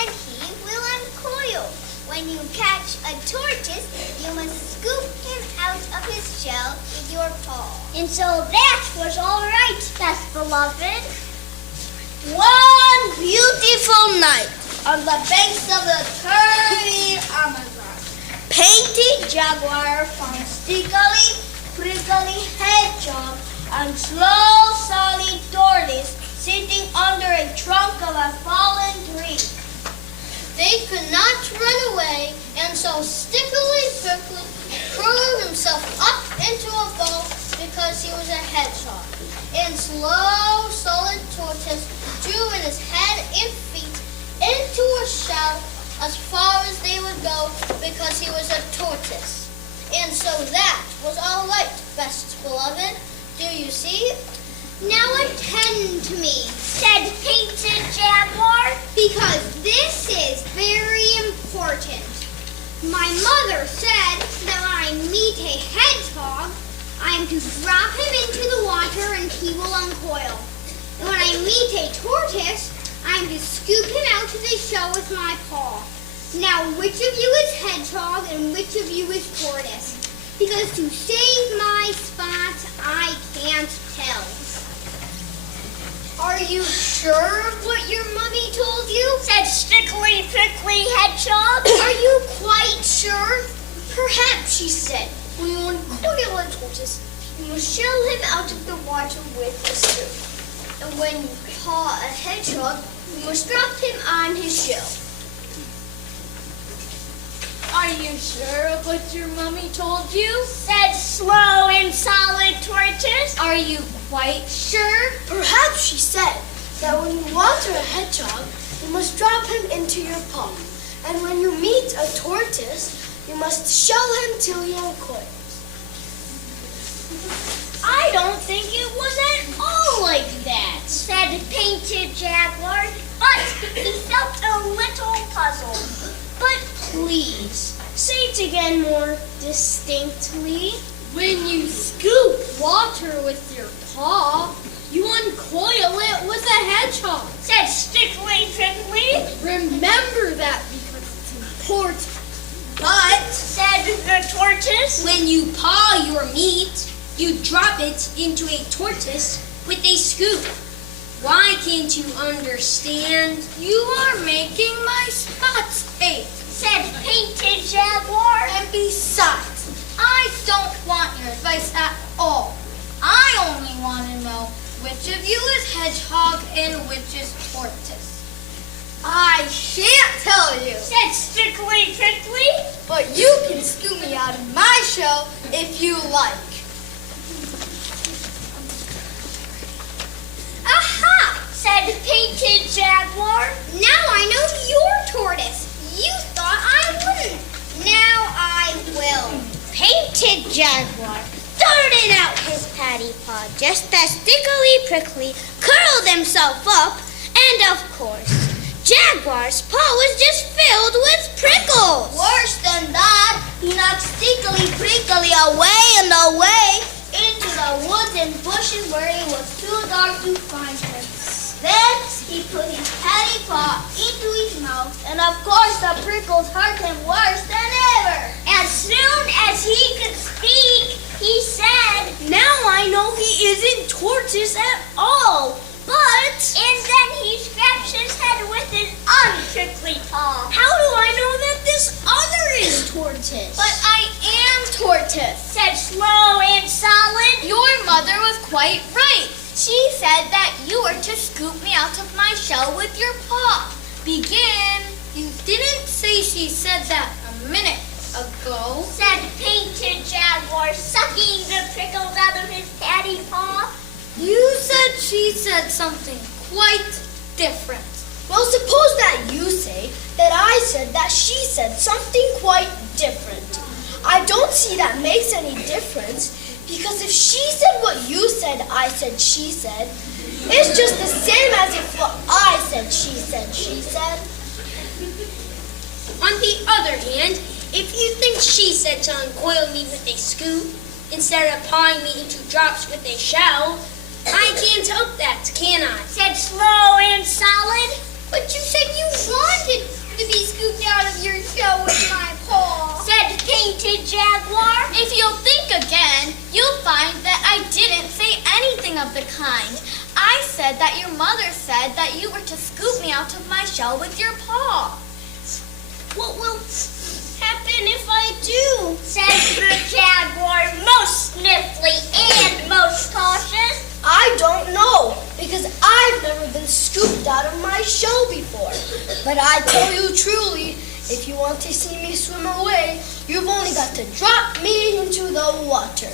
and he will uncoil. When you catch a tortoise, you must scoop him out of his shell with your paw. and so that was all right, best beloved. One beautiful night on the banks of the turny Amazon, Painted Jaguar found Stickly Prickly Hedgehog and Slow Sally Tortoise sitting under a trunk of a fallen tree. They could not run away, and so Stickly Prickly curled himself up into a ball because he was a hedgehog. And Slow Solid Tortoise drew in his head and feet into a shell as far as they would go because he was a tortoise. And so that was all right, best beloved. Do you see? Now attend to me, said Painted Jaguar, because this is very important. My mother said that when I meet a hedgehog, I am to drop him into the water and he will uncoil. And when I meet a tortoise, I am to scoop him out of the shell with my paw. Now, which of you is hedgehog and which of you is tortoise? Because to save my spot, I can't tell. Are you sure of what your mummy told you? Said Stickly Prickly Hedgehog. Are you quite sure? Perhaps, she said, when you uncoil a tortoise, you must shell him out of the water with a scoop. And when you paw a hedgehog, you must drop him on his shell. Are you sure of what your mummy told you? Said Slow and Solid Tortoise. Are you quite sure? Perhaps, she said, that when you water a hedgehog, you must drop him into your paw. And when you meet a tortoise, you must shell him till he uncoils. I don't think it was at all like that, said Painted Jaguar, but he felt a little puzzled. But please, say it again more distinctly. When you scoop water with your paw, you uncoil it with a hedgehog. Said Stickly Prickly. Remember that because it's important. But Said the tortoise. when you paw your meat, you drop it into a tortoise with a scoop. Why can't you understand? You are making my spots ache. Said Painted Jaguar. And besides, I don't want your advice at all. I only want to know which of you is hedgehog and which is tortoise. I shan't tell you, Said Stickly Prickly. but you can scoop me out of my shell if you like. Aha! Said Painted Jaguar. Now I know you're tortoise. You thought I wouldn't. Now I will. Painted Jaguar darted out his patty paw just as Stickly Prickly curled himself up, and of course, Jaguar's paw was just filled with prickles. Worse than that, he knocked Stickly Prickly away and away into the woods and bushes where it was too dark to find him. Then he put his patty paw into his mouth, and of course the prickles hurt him worse than ever. As soon as he could speak, he said, Now I know he isn't tortoise at all, but... and then he scratched his head with his unprickly paw. How do I know that this other is tortoise? But I am tortoise. Said Slow and Solid. Your mother was quite right. She said that you were to scoop me out of my shell with your paw. Begin. You didn't say she said that a minute ago. Said Painted Jaguar, sucking the prickles out of his patty paw. You said she said something quite different. Well, suppose that you say that I said that she said something quite different. I don't see that makes any difference, because if she said what you said, I said, she said, it's just the same as if what I said, she said. On the other hand, if you think she said to uncoil me with a scoop instead of pawing me into drops with a shell, I can't help that, can I? Said Slow and Solid. But you said you wanted to be scooped out of your shell with my paw. Said Painted Jaguar. If you'll think again, you'll find that I didn't say anything of the kind. I said that your mother said that you were to scoop me out of my shell with your paw. What will happen if I do? Said the Jaguar, most sniffly and most cautious. I don't know, because I've never been scooped out of my shell before. But I tell you truly, if you want to see me swim away, you've only got to drop me into the water.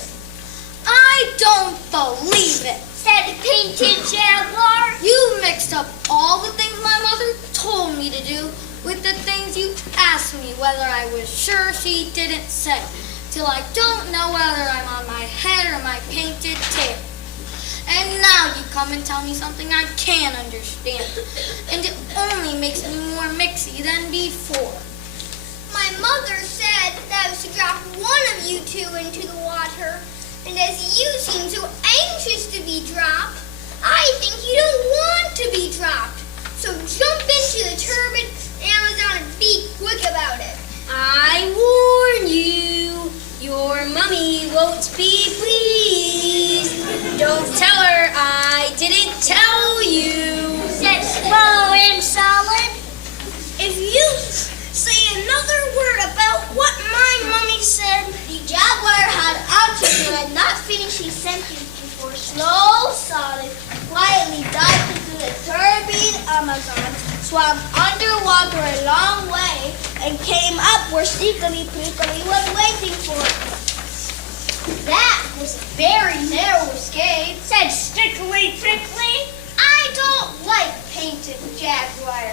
I don't believe it. Said Painted Jaguar. You mixed up all the things my mother told me to do with the things you asked me whether I was sure she didn't say, till I don't know whether I'm on my head or my painted tail. And now you come and tell me something I can't understand, and it only makes me more mixy than before. My mother said that I was to drop one of you two into the water, and as you seem so anxious to be dropped, I think you don't want to be dropped. So jump into the turbid Amazon and be quick about it. I warn you, your mummy won't be pleased. Don't tell her I didn't tell you. Said Slow and Solid. If you say another word about what my mummy said, The jaguar had answered but had not finished his sentence before Slow Solid quietly dived into the turbid Amazon, swam underwater a long way, and came up where Sneakily Prickly was waiting for him. That was a very narrow escape. Said Stickly Prickly. I don't like Painted Jaguar.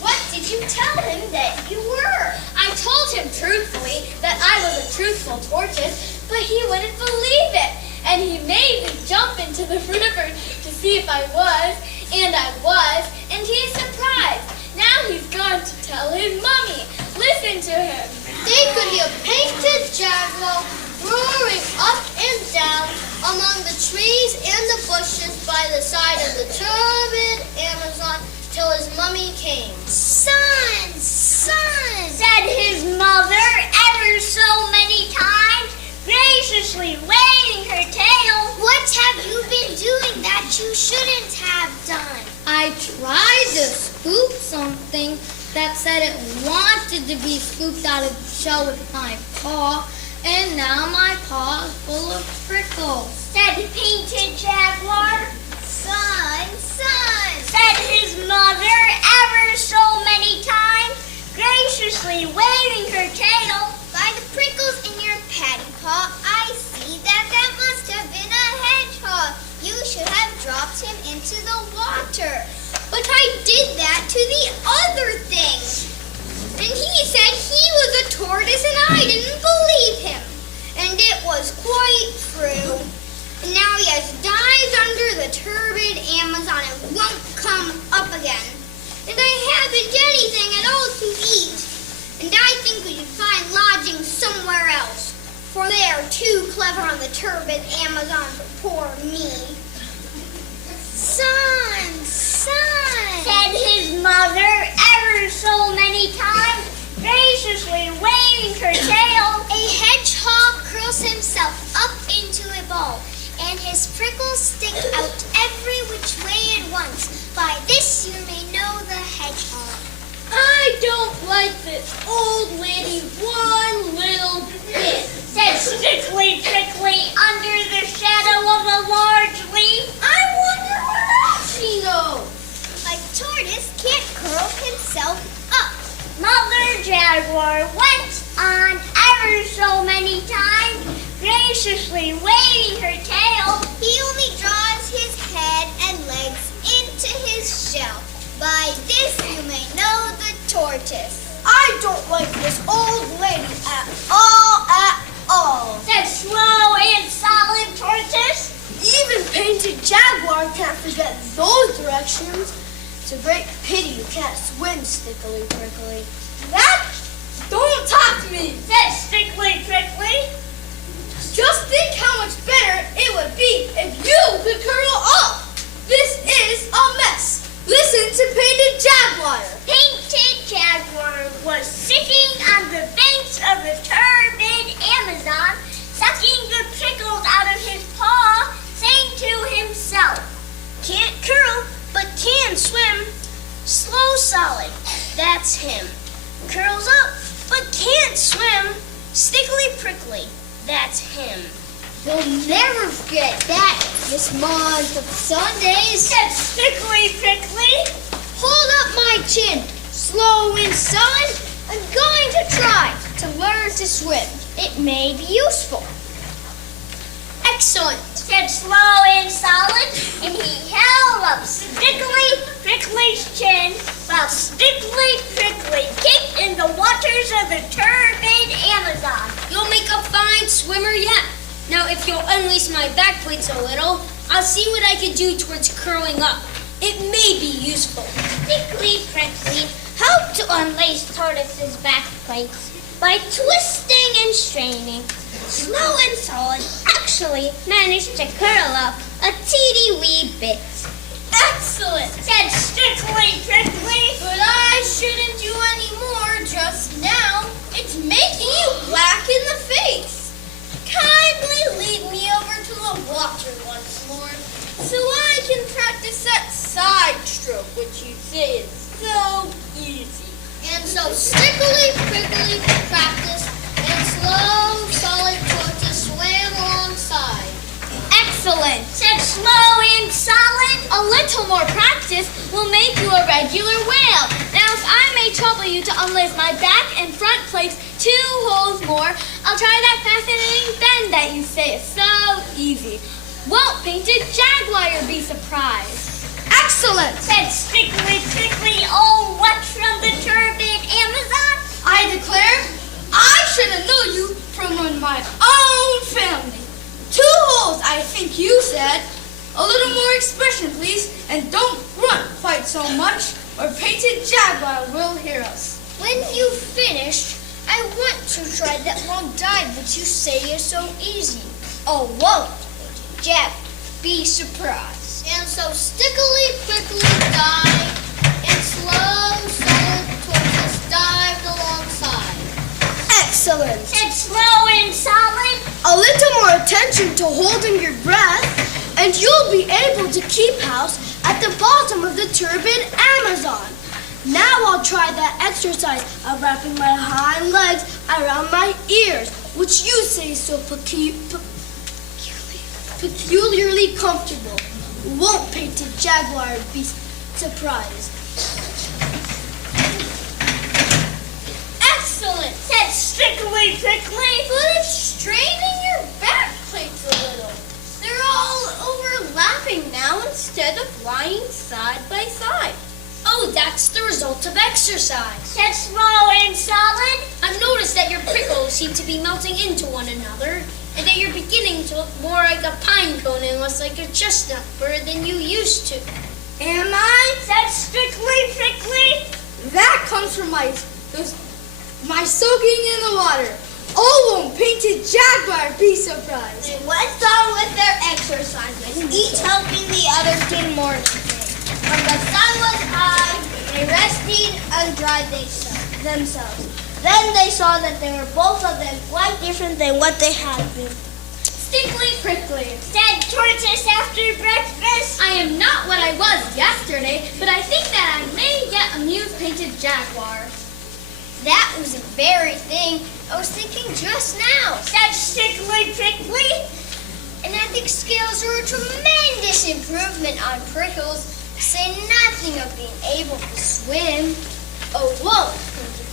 What did you tell him that you were? I told him truthfully that I was a truthful tortoise, but he wouldn't believe it. And he made me jump into the river to see if I was, and I was, and he's surprised. Now he's gone to tell his mummy. Listen to him. They could hear Painted Jaguar roaring up and down among the trees and the bushes by the side of the turbid Amazon till his mummy came. Son, said his mother ever so many times, graciously waving her tail. What have you been doing that you shouldn't have done? I tried to scoop something that said it wanted to be scooped out of the shell with my paw, and now my paw is full of prickles. Said Painted Jaguar. Son, Said his mother ever so many times, graciously waving her tail. by the prickles in your patty paw, I see that must have been a hedgehog. You should have dropped him into the water. But I did that to the other thing. And he said he was a tortoise and I didn't believe him. And it was quite true. And now he has dived under the turbid Amazon and won't come up again. And I haven't anything at all to eat. And I think we should find lodging somewhere else. For they are too clever on the turbid Amazon for poor me. Son, said his mother ever so many times, graciously waving her tail. A hedgehog curls himself up into a ball, and his prickles stick out every which way at once. By this you may know the hedgehog. I don't like this old lady one little bit. Said Stickly Prickly under the shadow of a large leaf. I wonder what else she knows. A tortoise can't curl himself up. Mother Jaguar went on ever so many times, graciously waving her tail. He only draws his head and legs into his shell. By this you may know the tortoise. I don't like this old lady at all, all. Said Slow and Solid Tortoise. Even Painted Jaguar can't forget those directions. It's a great pity you can't swim, Stickly Prickly. That? Don't talk to me! Said Stickly Prickly. Just think how much better it would be if you could curl up. This is a mess. Listen to Painted Jaguar. Painted Jaguar was sitting on the banks of the turbid Amazon, sucking the prickles out of his paw, saying to himself, "Can't curl, but can swim. Slow Solid, that's him. Curls up, but can't swim. Stickly Prickly, that's him." You'll never forget that this month of Sundays. Said Stickly Prickly. Hold up my chin, Slow and Solid. I'm going to try to learn to swim. It may be useful. Excellent. Said Slow and Solid, and he held up Stickly Prickly's chin while Stickly Prickly kicked in the waters of the turbid Amazon. You'll make a fine swimmer yet. Now, if you'll unlace my back plates a little, I'll see what I can do towards curling up. It may be useful. Stickly Prickly helped to unlace Tortoise's back plates by twisting and straining. Slow and Solid actually managed to curl up a teeny wee bit. Excellent, Said Stickly Prickly. but I shouldn't do any more just now. It's making you black in the face. Kindly lead me over to the water once more, so I can practice that side stroke, which you say is so easy. And so Stickly Prickly practiced, and Slow Solid Tortoise swam alongside. Excellent. Said Slow and Solid. A little more practice will make you a regular whale. Now, if I may trouble you to unlace my back and front plates 2 holes more, I'll try that fascinating bend that you say is so easy. Won't Painted Jaguar be surprised? Excellent. Said Stickly Prickly. Oh, what from the turbid Amazon? I declare, I should have known you from my own family. 2 holes, I think you said. A little more expression, please, and don't grunt quite so much, or Painted Jaguar will hear us. When you've finished, I want to try that long dive that you say is so easy. Oh, won't, Jack, be surprised. And so Stickly Prickly dived, and Slow Solid Tortoise dived alongside. Excellent. Said Slow and Solid. A little more attention to holding your breath, and you'll be able to keep house at the bottom of the turbid Amazon. Now I'll try that exercise of wrapping my hind legs around my ears, which you say is so peculiarly comfortable. Won't Painted Jaguar be surprised? Excellent. Said Stickly Prickly. But it's straining your back plates a little. They're all overlapping now instead of lying side by side. Oh, that's the result of exercise. Said Slow and Solid. I've noticed that your prickles seem to be melting into one another, and that you're beginning to look more like a pine cone and less like a chestnut bird than you used to. Am I? Said Stickly Prickly. That comes from my soaking in the water. Oh, won't Painted Jaguar be surprised? They went on with their exercises, each helping the other do morning thing. When the sun was high, they rested and dried themselves. Then they saw that they were both of them quite different than what they had been. Stickly Prickly. Said Tortoise after breakfast. I am not what I was yesterday, but I think that I may yet amuse Painted Jaguar. That was the very thing I was thinking just now. Said Stickly Prickly. And I think scales are a tremendous improvement on Prickles, say nothing of being able to swim. Oh, whoa,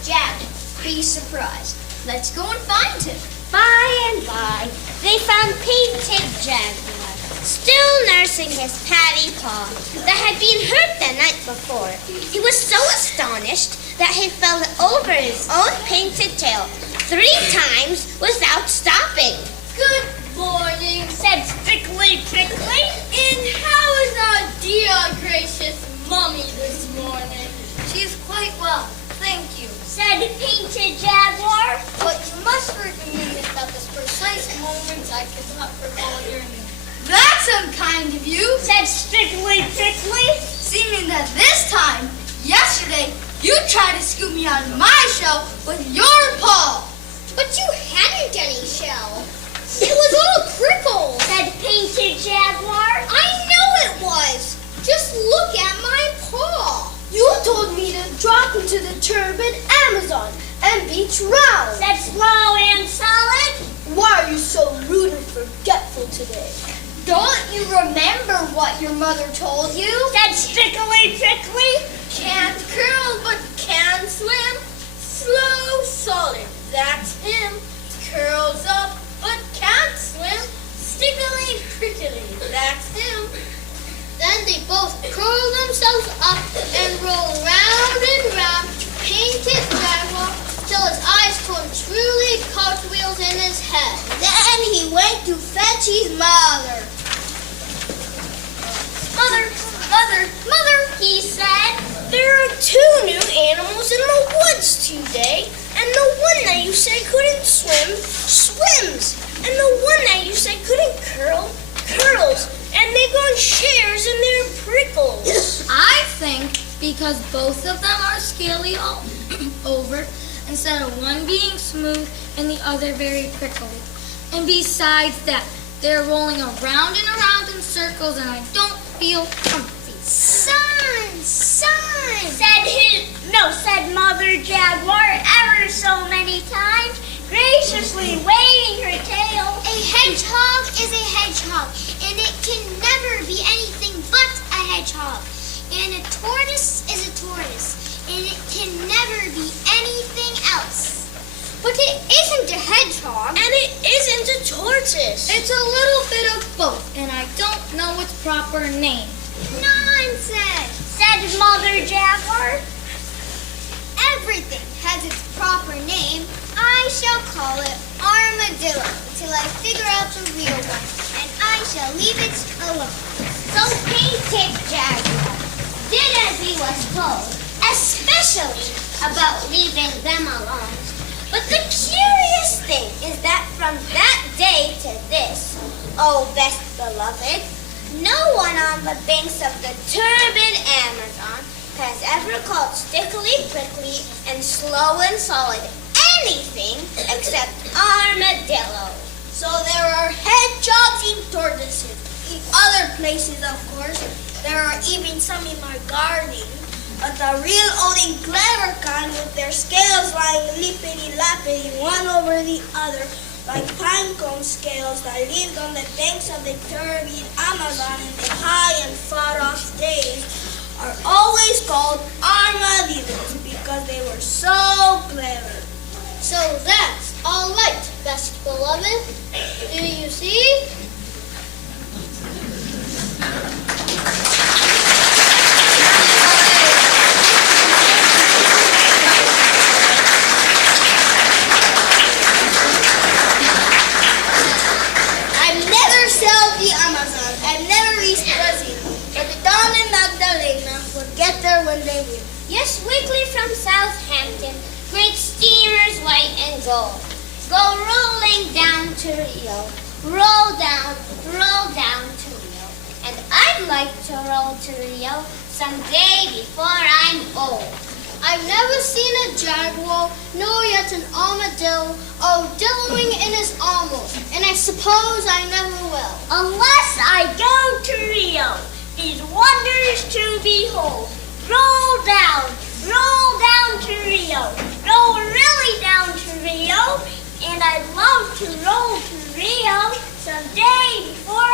Jack, be surprised. Let's go and find him. By and by, they found Painted Jaguar, still nursing his paddy paw that had been hurt the night before. He was so astonished that he fell over his own painted tail, 3 times without stopping. Good morning, said Prickly Prickly. And how is our dear gracious mummy this morning? She's quite well, thank you. Said Painted Jaguar. But you must forgive me if at this precise moment I cannot recall your name. That's unkind of you, Said Prickly Prickly. seeming that this time, yesterday, you tried to scoop me out of my shell with your paw. But you hadn't any shell. It was all prickles. Said Painted Jaguar. I know it was. Just look at my paw. You told me to drop into the turbid Amazon and be drowned. Said Slow and Solid. Why are you so rude and forgetful today? Don't you remember what your mother told you? Said Prickly Prickly. Can't curl but can swim. Slow, solid, that's him. Curls up but can't swim. Stickily, prickly, that's him. Then they both curl themselves up and roll round and round, Painted Jaguar, till his eyes turned truly cartwheels in his head. Then he went to fetch his mother. Mother, he said, there are 2 new animals in the woods today, and the one that you said couldn't swim, swims, and the one that you said couldn't curl, curls, and they go and shares in their prickles. I think because both of them are scaly all over, instead of one being smooth and the other very prickly. And besides that, they're rolling around and around in circles, and I don't feel comfy. Son, said Mother Jaguar ever so many times, graciously waving her tail. A hedgehog is a hedgehog, and it can never be anything but a hedgehog. And a tortoise is a tortoise, and it can never be anything else. But it isn't a hedgehog. And it isn't a tortoise. It's a little bit of both, and I don't know its proper name. Nonsense! Said Mother Jaguar. Everything has its proper name. I shall call it armadillo until I figure out the real one, and I shall leave it alone. So Painted Jaguar did as he was told, especially about leaving them alone. But the curious thing is that from that day to this, oh best beloved, no one on the banks of the turbid Amazon has ever called Stickly Prickly and Slow and Solid anything except armadillo. So there are hedgehogs in tortoises. In other places, of course, there are even some in my garden. But the real old and clever kind with their scales lying lippity-lappity one over the other, like pinecone scales that lived on the banks of the turbid Amazon in the high and far-off days, are always called armadillos because they were so clever. So that's all right, best beloved. Do you see? I've never sailed the Amazon. I've never reached Brazil. But the Dawn and Magdalena will get there when they will. Yes, weekly from Southampton, great steamers white and gold go rolling down to Rio. Roll down to Rio. And I'd like to roll to Rio someday before I'm old. I've never seen a jaguar, nor yet an armadillo, dillowing in his armor, and I suppose I never will. Unless I go to Rio, these wonders to behold. Roll down to Rio, roll really down to Rio, and I'd love to roll to Rio someday before